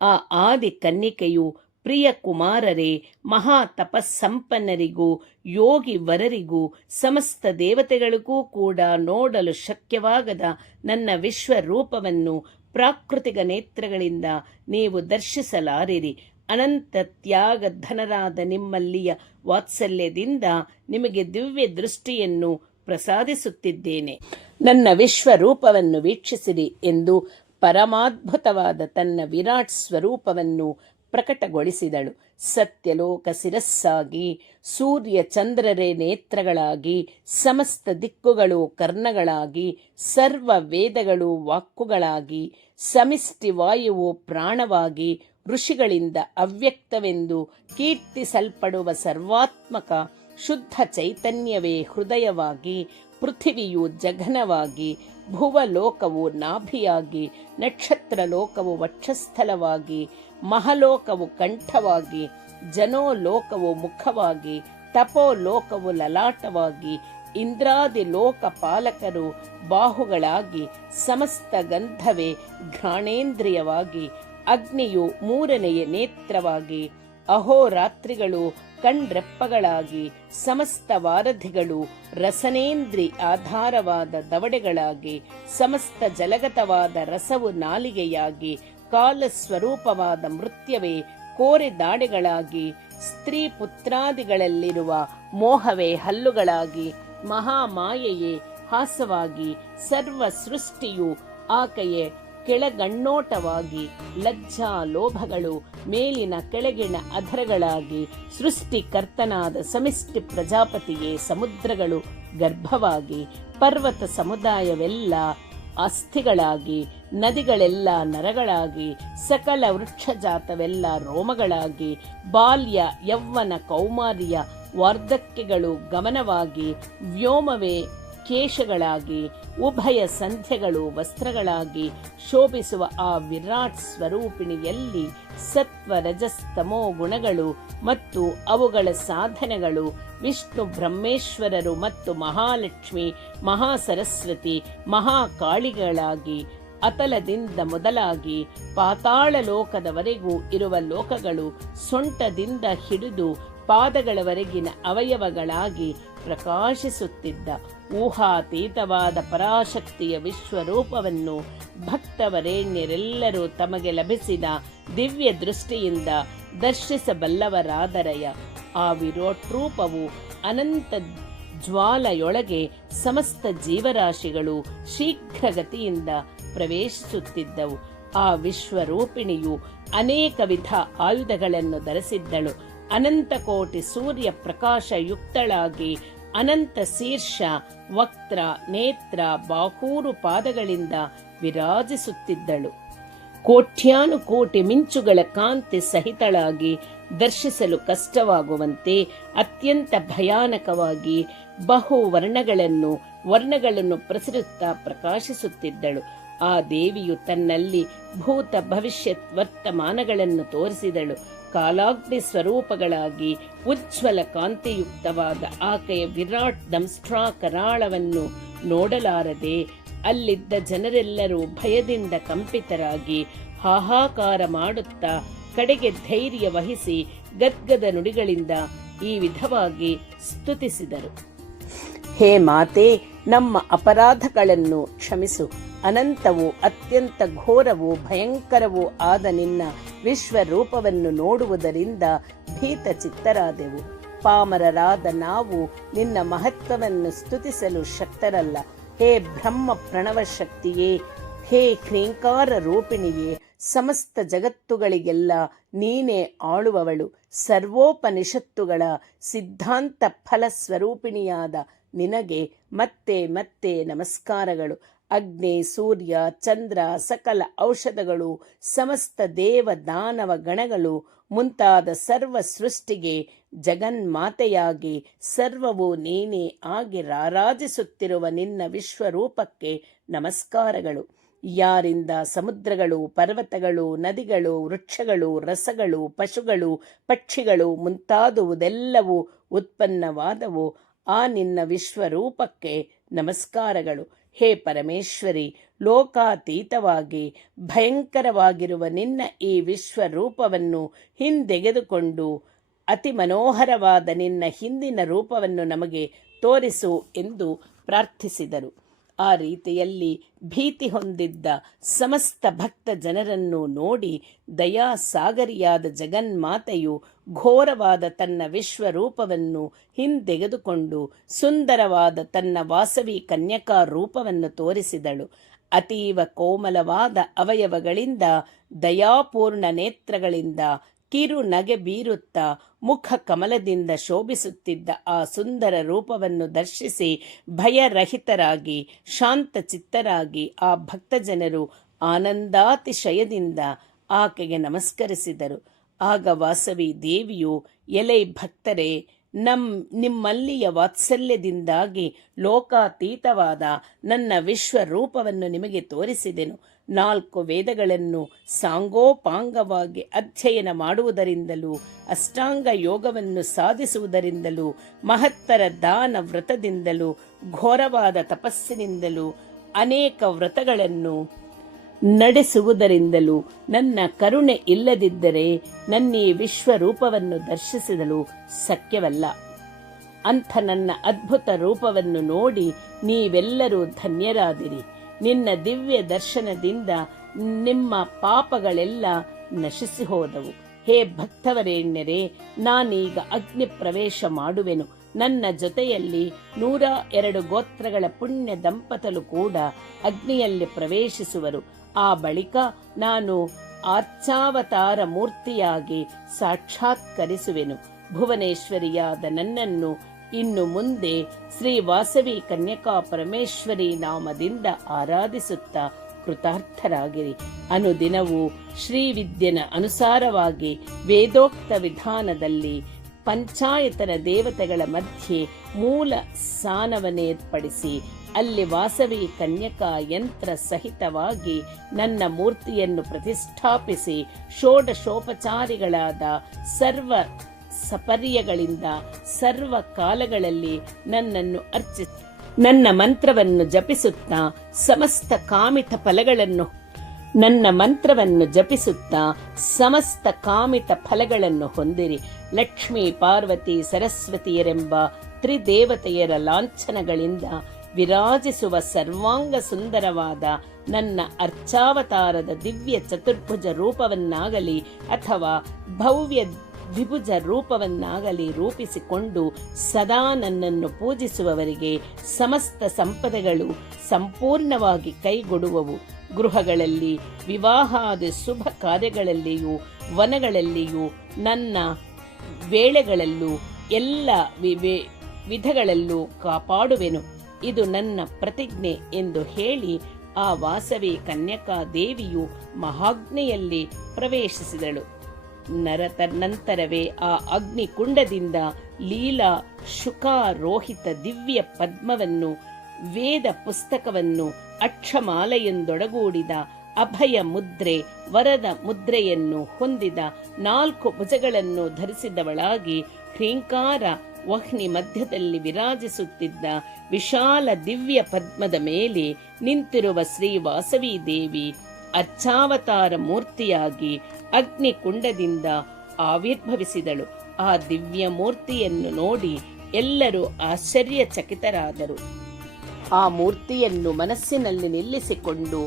ಆ ಆದಿ ಕನ್ನಿಕೆಯು, ಪ್ರಿಯ ಕುಮಾರರೇ, ಮಹಾ ತಪಸ್ಸಂಪನ್ನರಿಗೂ ಯೋಗಿ ವರರಿಗೂ ಸಮಸ್ತ ದೇವತೆಗಳಿಗೂ ಕೂಡ ನೋಡಲು ಶಕ್ಯವಾಗದ ನನ್ನ ವಿಶ್ವರೂಪವನ್ನು ಪ್ರಾಕೃತಿಕ ನೇತ್ರಗಳಿಂದ ನೀವು ದರ್ಶಿಸಲಾರಿರಿ. ಅನಂತ ತ್ಯಾಗಧನರಾದ ನಿಮ್ಮಲ್ಲಿಯ ವಾತ್ಸಲ್ಯದಿಂದ ನಿಮಗೆ ದಿವ್ಯ ದೃಷ್ಟಿಯನ್ನು ಪ್ರಸಾದಿಸುತ್ತಿದ್ದೇನೆ. ನನ್ನ ವಿಶ್ವರೂಪವನ್ನು ವೀಕ್ಷಿಸಿರಿ ಎಂದು ಪರಮಾದ್ಭುತವಾದ ತನ್ನ ವಿರಾಟ್ ಸ್ವರೂಪವನ್ನು ಪ್ರಕಟಗೊಳಿಸಿದಳು. ಸತ್ಯಲೋಕ ಶಿರಸ್ಸಾಗಿ, ಸೂರ್ಯ ಚಂದ್ರರೇ ನೇತ್ರಗಳಾಗಿ, ಸಮಸ್ತ ದಿಕ್ಕುಗಳು ಕರ್ಣಗಳಾಗಿ, ಸರ್ವ ವೇದಗಳು ವಾಕ್ಕುಗಳಾಗಿ, ಸಮಿಷ್ಟಿ ವಾಯುವು ಪ್ರಾಣವಾಗಿ, ಋಷಿಗಳಿಂದ ಅವ್ಯಕ್ತವೆಂದು ಕೀರ್ತಿಸಲ್ಪಡುವ ಸರ್ವಾತ್ಮಕ ಶುದ್ಧ ಚೈತನ್ಯವೇ ಹೃದಯವಾಗಿ, ಪೃಥಿವಿಯು ಜಘನವಾಗಿ, ಭುವಲೋಕವು ನಾಭಿಯಾಗಿ, ನಕ್ಷತ್ರ ಲೋಕವು ವಕ್ಷಸ್ಥಲವಾಗಿ, ಮಹಲೋಕವು ಕಂಠವಾಗಿ, ಜನೋಲೋಕವು ಮುಖವಾಗಿ, ತಪೋಲೋಕವು ಲಲಾಟವಾಗಿ, ಇಂದ್ರಾದಿ ಲೋಕಪಾಲಕರು ಬಾಹುಗಳಾಗಿ, ಸಮಸ್ತ ಗಂಧವೇ ಘ್ರಾಣೇಂದ್ರಿಯವಾಗಿ, ಅಗ್ನಿಯು ಮೂರನೆಯ ನೇತ್ರವಾಗಿ, ಅಹೋರಾತ್ರಿಗಳು ಕಣ್ರೆಪ್ಪಗಳಾಗಿ, ಸಮಸ್ತ ವಾರಧಿಗಳು ರಸನೇಂದ್ರಿ ಆಧಾರವಾದ ದವಡೆಗಳಾಗಿ, ಸಮಸ್ತ ಜಲಗತವಾದ ರಸವು ನಾಲಿಗೆಯಾಗಿ, ಕಾಲಸ್ವರೂಪವಾದ ಮೃತ್ಯವೇ ಕೋರೆ ದಾಡೆಗಳಾಗಿ, ಸ್ತ್ರೀ ಪುತ್ರಾದಿಗಳಲ್ಲಿರುವ ಮೋಹವೇ ಹಲ್ಲುಗಳಾಗಿ, ಮಹಾಮಾಯೆಯೇ ಹಾಸವಾಗಿ, ಸರ್ವ ಸೃಷ್ಟಿಯು ಆಕೆಯೇ ಕೆಳಗಣ್ಣೋಟವಾಗಿ, ಲಜ್ಜಾ ಲೋಭಗಳು ಮೇಲಿನ ಕೆಳಗಿನ ಅಧರಗಳಾಗಿ, ಸೃಷ್ಟಿಕರ್ತನಾದ ಸಮಿಷ್ಟಿ ಪ್ರಜಾಪತಿಯೇ ಸಮುದ್ರಗಳು ಗರ್ಭವಾಗಿ, ಪರ್ವತ ಸಮುದಾಯವೆಲ್ಲ ಅಸ್ಥಿಗಳಾಗಿ, ನದಿಗಳೆಲ್ಲ ನರಗಳಾಗಿ, ಸಕಲ ವೃಕ್ಷಜಾತವೆಲ್ಲ ರೋಮಗಳಾಗಿ, ಬಾಲ್ಯ ಯೌವನ ಕೌಮಾರ್ಯ ವಾರ್ಧಕ್ಯಗಳು ಗಮನವಾಗಿ, ವ್ಯೋಮವೇ ಕೇಶಗಳಾಗಿ, ಉಭಯ ಸಂಧ್ಯೆಗಳು ವಸ್ತ್ರಗಳಾಗಿ ಶೋಭಿಸುವ ಆ ವಿರಾಟ್ ಸ್ವರೂಪಿಣಿಯಲ್ಲಿ ಸತ್ವ ರಜಸ್ತಮೋ ಗುಣಗಳು ಮತ್ತು ಅವುಗಳ ಸಾಧನೆಗಳು, ವಿಷ್ಣು ಬ್ರಹ್ಮೇಶ್ವರರು ಮತ್ತು ಮಹಾಲಕ್ಷ್ಮಿ ಮಹಾಸರಸ್ವತಿ ಮಹಾಕಾಳಿಗಳಾಗಿ, ಅತಲದಿಂದ ಮೊದಲಾಗಿ ಪಾತಾಳ ಲೋಕದವರೆಗೂ ಇರುವ ಲೋಕಗಳು ಸೊಂಟದಿಂದ ಹಿಡಿದು ಪಾದಗಳವರೆಗಿನ ಅವಯವಗಳಾಗಿ ಪ್ರಕಾಶಿಸುತ್ತಿದ್ದ ಊಹಾತೀತವಾದ ಪರಾಶಕ್ತಿಯ ವಿಶ್ವರೂಪವನ್ನು ಭಕ್ತವರೇಣ್ಯರೆಲ್ಲರೂ ತಮಗೆ ಲಭಿಸಿದ ದಿವ್ಯ ದೃಷ್ಟಿಯಿಂದ ದರ್ಶಿಸಬಲ್ಲವರಾದರಯ. ಆ ವಿರಾಟ್ರೂಪವು ಅನಂತ ಜ್ವಾಲೆಯೊಳಗೆ ಸಮಸ್ತ ಜೀವರಾಶಿಗಳು ಶೀಘ್ರಗತಿಯಿಂದ ಪ್ರವೇಶಿಸುತ್ತಿದ್ದವು. ಆ ವಿಶ್ವರೂಪಿಣಿಯು ಅನೇಕ ವಿಧ ಆಯುಧಗಳನ್ನು ಧರಿಸಿದ್ದಳು. ಅನಂತ ಕೋಟಿ ಸೂರ್ಯ ಪ್ರಕಾಶಯುಕ್ತಳಾಗಿ ಅನಂತ ಶೀರ್ಷ ವಕ್ತ್ರ ನೇತ್ರ ಬಾಹೂರು ಪಾದಗಳಿಂದ ವಿರಾಜಿಸುತ್ತಿದ್ದಳು. ಕೋಟ್ಯಾನುಕೋಟಿ ಮಿಂಚುಗಳ ಕಾಂತಿ ಸಹಿತಳಾಗಿ ದರ್ಶಿಸಲು ಕಷ್ಟವಾಗುವಂತೆ ಅತ್ಯಂತ ಭಯಾನಕವಾಗಿ ಬಹು ವರ್ಣಗಳನ್ನು ಪ್ರಸರಿಸುತ್ತಾ ಪ್ರಕಾಶಿಸುತ್ತಿದ್ದಳು. ಆ ದೇವಿಯು ತನ್ನಲ್ಲಿ ಭೂತ ಭವಿಷ್ಯತ್ ವರ್ತಮಾನಗಳನ್ನು ತೋರಿಸಿದಳು. ಕಾಲಾಗ್ನಿ ಸ್ವರೂಪಗಳಾಗಿ ಉಜ್ವಲ ಕಾಂತಿಯುಕ್ತವಾದ ಆಕೆಯ ವಿರಾಟ್ ದಂಷ್ಟ್ರಾ ಕರಾಳವನ್ನು ನೋಡಲಾರದೆ ಅಲ್ಲಿದ್ದ ಜನರೆಲ್ಲರೂ ಭಯದಿಂದ ಕಂಪಿತರಾಗಿ ಹಾಹಾಕಾರ ಮಾಡುತ್ತಾ ಕಡೆಗೆ ಧೈರ್ಯ ವಹಿಸಿ ಗದ್ಗದ ನುಡಿಗಳಿಂದ ಈ ವಿಧವಾಗಿ ಸ್ತುತಿಸಿದರು. ಹೇ ಮಾತೆ, ನಮ್ಮ ಅಪರಾಧಗಳನ್ನು ಕ್ಷಮಿಸು. ಅನಂತವೂ ಅತ್ಯಂತ ಘೋರವೂ ಭಯಂಕರವೂ ಆದ ನಿನ್ನ ವಿಶ್ವರೂಪವನ್ನು ನೋಡುವುದರಿಂದ ಭೀತಚಿತ್ತರಾದೆವು. ಪಾಮರರಾದ ನಾವು ನಿನ್ನ ಮಹತ್ವವನ್ನು ಸ್ತುತಿಸಲು ಶಕ್ತರಲ್ಲ. ಹೇ ಬ್ರಹ್ಮ ಪ್ರಣವ ಶಕ್ತಿಯೇ, ಹೇ ಹ್ರೀಂಕಾರ ರೂಪಿಣಿಯೇ, ಸಮಸ್ತ ಜಗತ್ತುಗಳಿಗೆಲ್ಲ ನೀನೇ ಆಳುವವಳು. ಸರ್ವೋಪನಿಷತ್ತುಗಳ ಸಿದ್ಧಾಂತ ಫಲ ಸ್ವರೂಪಿಣಿಯಾದ ನಿನಗೆ ಮತ್ತೆ ಮತ್ತೆ ನಮಸ್ಕಾರಗಳು. ಅಗ್ನಿ, ಸೂರ್ಯ, ಚಂದ್ರ, ಸಕಲ ಔಷಧಗಳು, ಸಮಸ್ತ ದೇವ ದಾನವ ಗಣಗಳು ಮುಂತಾದ ಸರ್ವ ಸೃಷ್ಟಿಗೆ ಜಗನ್ಮಾತೆಯಾಗಿ ಸರ್ವವೂ ನೀನೇ ಆಗಿ ರಾರಾಜಿಸುತ್ತಿರುವ ನಿನ್ನ ವಿಶ್ವರೂಪಕ್ಕೆ ನಮಸ್ಕಾರಗಳು. ಯಾರಿಂದ ಸಮುದ್ರಗಳು, ಪರ್ವತಗಳು, ನದಿಗಳು, ವೃಕ್ಷಗಳು, ರಸಗಳು, ಪಶುಗಳು, ಪಕ್ಷಿಗಳು ಮುಂತಾದುವುದೆಲ್ಲವೂ ಉತ್ಪನ್ನವಾದವು ಆ ನಿನ್ನ ವಿಶ್ವರೂಪಕ್ಕೆ ನಮಸ್ಕಾರಗಳು. ಹೇ ಪರಮೇಶ್ವರಿ, ಲೋಕಾತೀತವಾಗಿ ಭಯಂಕರವಾಗಿರುವ ನಿನ್ನ ಈ ವಿಶ್ವರೂಪವನ್ನು ಹಿಂದೆಗೆದುಕೊಂಡು ಅತಿ ಮನೋಹರವಾದ ನಿನ್ನ ಹಿಂದಿನ ರೂಪವನ್ನು ನಮಗೆ ತೋರಿಸು ಎಂದು ಪ್ರಾರ್ಥಿಸಿದರು. ಆ ರೀತಿಯಲ್ಲಿ ಭೀತಿ ಹೊಂದಿದ್ದ ಸಮಸ್ತ ಭಕ್ತ ಜನರನ್ನು ನೋಡಿ ದಯಾಸಾಗರಿಯಾದ ಜಗನ್ಮಾತೆಯು ಘೋರವಾದ ತನ್ನ ವಿಶ್ವರೂಪವನ್ನು ಹಿಂದೆಗೆದುಕೊಂಡು ಸುಂದರವಾದ ತನ್ನ ವಾಸವಿ ಕನ್ಯಕಾ ರೂಪವನ್ನು ತೋರಿಸಿದಳು. ಅತೀವ ಕೋಮಲವಾದ ಅವಯವಗಳಿಂದ, ದಯಾಪೂರ್ಣ ನೇತ್ರಗಳಿಂದ, ಕಿರು ನಗೆ ಬೀರುತ್ತಾ ಮುಖ ಕಮಲದಿಂದ ಶೋಭಿಸುತ್ತಿದ್ದ ಆ ಸುಂದರ ರೂಪವನ್ನು ದರ್ಶಿಸಿ ಭಯರಹಿತರಾಗಿ ಶಾಂತಚಿತ್ತರಾಗಿ ಆ ಭಕ್ತಜನರು ಆನಂದಾತಿಶಯದಿಂದ ಆಕೆಗೆ ನಮಸ್ಕರಿಸಿದರು. ಆಗ ವಾಸವಿ ದೇವಿಯು, ಎಲೈ ಭಕ್ತರೇ, ನಿಮ್ಮಲ್ಲಿಯ ವಾತ್ಸಲ್ಯದಿಂದಾಗಿ ಲೋಕಾತೀತವಾದ ನನ್ನ ವಿಶ್ವರೂಪವನ್ನು ನಿಮಗೆ ತೋರಿಸಿದೆನು. 4 ವೇದಗಳನ್ನು ಸಾಂಗೋಪಾಂಗವಾಗಿ ಅಧ್ಯಯನ ಮಾಡುವುದರಿಂದಲೂ, ಅಷ್ಟಾಂಗ ಯೋಗವನ್ನು ಸಾಧಿಸುವುದರಿಂದಲೂ, ಮಹತ್ತರ ದಾನ ವ್ರತದಿಂದಲೂ, ಘೋರವಾದ ತಪಸ್ಸಿನಿಂದಲೂ, ಅನೇಕ ವ್ರತಗಳನ್ನು ನಡೆಸುವುದರಿಂದಲೂ ನನ್ನ ಕರುಣೆ ಇಲ್ಲದಿದ್ದರೆ ನನ್ನೀ ವಿಶ್ವರೂಪವನ್ನು ದರ್ಶಿಸಿದಲು ಸಖ್ಯವಲ್ಲ. ಅಂಥ ನನ್ನ ಅದ್ಭುತ ರೂಪವನ್ನು ನೋಡಿ ನೀವೆಲ್ಲರೂ ಧನ್ಯರಾದಿರಿ. ನಿನ್ನ ದಿವ್ಯ ದರ್ಶನದಿಂದ ನಿಮ್ಮ ಪಾಪಗಳೆಲ್ಲ ನಶಿಸಿ ಹೋದವು. ಹೇ ಭಕ್ತವರೇಣ್ಯರೇ, ನಾನೀಗ ಅಗ್ನಿ ಪ್ರವೇಶ ಮಾಡುವೆನು. ನನ್ನ ಜೊತೆಯಲ್ಲಿ 102 ಗೋತ್ರಗಳ ಪುಣ್ಯ ದಂಪತರು ಕೂಡ ಅಗ್ನಿಯಲ್ಲಿ ಪ್ರವೇಶಿಸುವರು. ಆ ಬಳಿಕ ನಾನು ಅರ್ಚಾವತಾರ ಮೂರ್ತಿಯಾಗಿ ಸಾಕ್ಷಾತ್ಕರಿಸುವೆನು. ಭುವನೇಶ್ವರಿಯಾದ ನನ್ನನ್ನು ಇನ್ನು ಮುಂದೆ ಶ್ರೀ ವಾಸವಿ ಕನ್ಯಕಾ ಪರಮೇಶ್ವರಿ ನಾಮದಿಂದ ಆರಾಧಿಸುತ್ತಾ ಕೃತಾರ್ಥರಾಗಿರಿ. ಅನುದಿನವೂ ಶ್ರೀವಿದ್ಯನ ಅನುಸಾರವಾಗಿ ವೇದೋಕ್ತ ವಿಧಾನದಲ್ಲಿ ಪಂಚಾಯತನ ದೇವತೆಗಳ ಮಧ್ಯೆ ಮೂಲ ಸ್ಥಾನವನ್ನೇರ್ಪಡಿಸಿ ಅಲ್ಲಿ ವಾಸವಿ ಕನ್ಯಕಾ ಯಂತ್ರ ಸಹಿತವಾಗಿ ನನ್ನ ಮೂರ್ತಿಯನ್ನು ಪ್ರತಿಷ್ಠಾಪಿಸಿ ಷೋಡಶೋಪಚಾರಿಗಳಾದ ಸರ್ವ ಸಪರ್ಯಗಳಿಂದ ಸರ್ವ ಕಾಲಗಳಲ್ಲಿ ನನ್ನನ್ನು ಅರ್ಚಿಸಿ ನನ್ನ ಮಂತ್ರವನ್ನು ಜಪಿಸುತ್ತಾ ಸಮಸ್ತ ಕಾಮಿತ ಫಲಗಳನ್ನು ಹೊಂದಿರಿ. ಲಕ್ಷ್ಮೀ, ಪಾರ್ವತಿ, ಸರಸ್ವತಿಯರೆಂಬ ತ್ರಿದೇವತೆಯರ ಲಾಂಛನಗಳಿಂದ ವಿರಾಜಿಸುವ ಸರ್ವಾಂಗ ಸುಂದರವಾದ ನನ್ನ ಅರ್ಚಾವತಾರದ ದಿವ್ಯ ಚತುರ್ಭುಜ ರೂಪವನ್ನಾಗಲಿ ಅಥವಾ ಭವ್ಯ ದ್ವಿಭುಜ ರೂಪವನ್ನಾಗಲಿ ರೂಪಿಸಿಕೊಂಡು ಸದಾ ನನ್ನನ್ನು ಪೂಜಿಸುವವರಿಗೆ ಸಮಸ್ತ ಸಂಪದಗಳು ಸಂಪೂರ್ಣವಾಗಿ ಕೈಗೊಡುವವು. ಗೃಹಗಳಲ್ಲಿ, ವಿವಾಹಾದಿ ಶುಭ ಕಾರ್ಯಗಳಲ್ಲಿಯೂ, ವನಗಳಲ್ಲಿಯೂ, ನನ್ನ ವೇಳೆಗಳಲ್ಲೂ, ಎಲ್ಲ ವಿಧಗಳಲ್ಲೂ ಕಾಪಾಡುವೆನು. ಇದು ನನ್ನ ಪ್ರತಿಜ್ಞೆ ಎಂದು ಹೇಳಿ ಆ ವಾಸವಿ ಕನ್ಯಕಾ ದೇವಿಯು ಮಹಾಗ್ನಿಯಲ್ಲಿ ಪ್ರವೇಶಿಸಿದಳು. ನಂತರವೇ ಆ ಅಗ್ನಿಕುಂಡದಿಂದ ಲೀಲಾ ಶುಕಾರೋಹಿತ ದಿವ್ಯ ಪದ್ಮವನ್ನು, ವೇದ ಪುಸ್ತಕವನ್ನು, ಅಕ್ಷಮಾಲೆಯೊಂದೊಡಗೂಡಿದ ಅಭಯ ಮುದ್ರೆ, ವರದ ಮುದ್ರೆಯನ್ನು ಹೊಂದಿದ 4 ಭುಜಗಳನ್ನು ಧರಿಸಿದವಳಾಗಿ ಹ್ರೀಂಕಾರ ವಹ್ನಿ ಮಧ್ಯದಲ್ಲಿ ವಿರಾಜಿಸುತ್ತಿದ್ದ ವಿಶಾಲ ದಿವ್ಯ ಪದ್ಮದ ಮೇಲೆ ನಿಂತಿರುವ ಶ್ರೀ ವಾಸವಿ ದೇವಿ ಅರ್ಚಾವತಾರ ಮೂರ್ತಿಯಾಗಿ ಅಗ್ನಿಕುಂಡದಿಂದ ಆವಿರ್ಭವಿಸಿದಳು. ಆ ದಿವ್ಯ ಮೂರ್ತಿಯನ್ನು ನೋಡಿ ಎಲ್ಲರೂ ಆಶ್ಚರ್ಯಚಕಿತರಾದರು. ಆ ಮೂರ್ತಿಯನ್ನು ಮನಸ್ಸಿನಲ್ಲಿ ನಿಲ್ಲಿಸಿಕೊಂಡು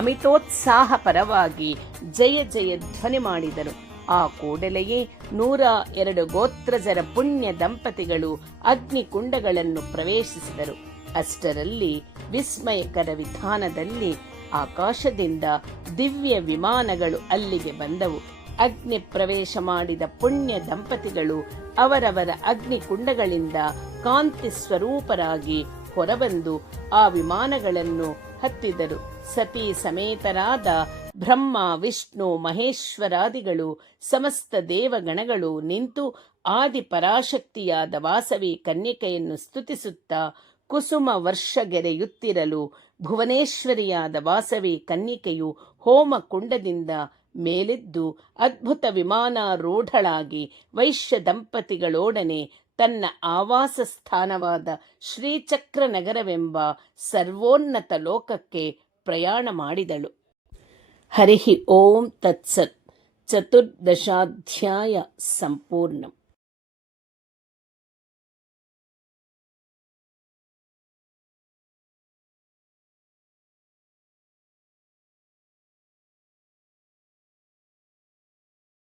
ಅಮಿತೋತ್ಸಾಹ ಪರವಾಗಿ ಜಯ ಜಯ ಧ್ವನಿ ಮಾಡಿದರು. ಆ ಕೂಡಲೆಯೇ 102 ಗೋತ್ರಜರ ಪುಣ್ಯ ದಂಪತಿಗಳು ಅಗ್ನಿಕುಂಡಗಳನ್ನು ಪ್ರವೇಶಿಸಿದರು. ಅಷ್ಟರಲ್ಲಿ ವಿಸ್ಮಯಕರ ವಿಧಾನದಲ್ಲಿ ಆಕಾಶದಿಂದ ದಿವ್ಯ ವಿಮಾನಗಳು ಅಲ್ಲಿಗೆ ಬಂದವು. ಅಗ್ನಿ ಪ್ರವೇಶ ಮಾಡಿದ ಪುಣ್ಯ ದಂಪತಿಗಳು ಅವರವರ ಅಗ್ನಿಕುಂಡಗಳಿಂದ ಕಾಂತಿ ಸ್ವರೂಪರಾಗಿ ಹೊರಬಂದು ಆ ವಿಮಾನಗಳನ್ನು ಹತ್ತಿದರು. ಸತಿ ಸಮೇತರಾದ ಬ್ರಹ್ಮ, ವಿಷ್ಣು, ಮಹೇಶ್ವರಾದಿಗಳು, ಸಮಸ್ತ ದೇವಗಣಗಳು ನಿಂತು ಆದಿ ಪರಾಶಕ್ತಿಯಾದ ವಾಸವಿ ಕನ್ಯಕೆಯನ್ನು ಸ್ತುತಿಸುತ್ತಾ ಕುಸುಮ ವರ್ಷಗೆರೆಯುತ್ತಿರಲು, ಭುವನೇಶ್ವರಿಯಾದ ವಾಸವಿ ಕನ್ಯಕೆಯು ಹೋಮ ಕುಂಡದಿಂದ ಮೇಲೆದ್ದು ಅದ್ಭುತ ವಿಮಾನಾರೂಢಳಾಗಿ ವೈಶ್ಯ ದಂಪತಿಗಳೊಡನೆ ತನ್ನ ಆವಾಸ ಸ್ಥಾನವಾದ ಶ್ರೀಚಕ್ರ ನಗರವೆಂಬ ಸರ್ವೋನ್ನತ ಲೋಕಕ್ಕೆ ಪ್ರಯಾಣ ಮಾಡಿದಳು. ಹರಿ ಓಂ ತತ್ಸತ್. ಚತುರ್ದಶಾಧ್ಯಾಯ ಸಂಪೂರ್ಣಂ.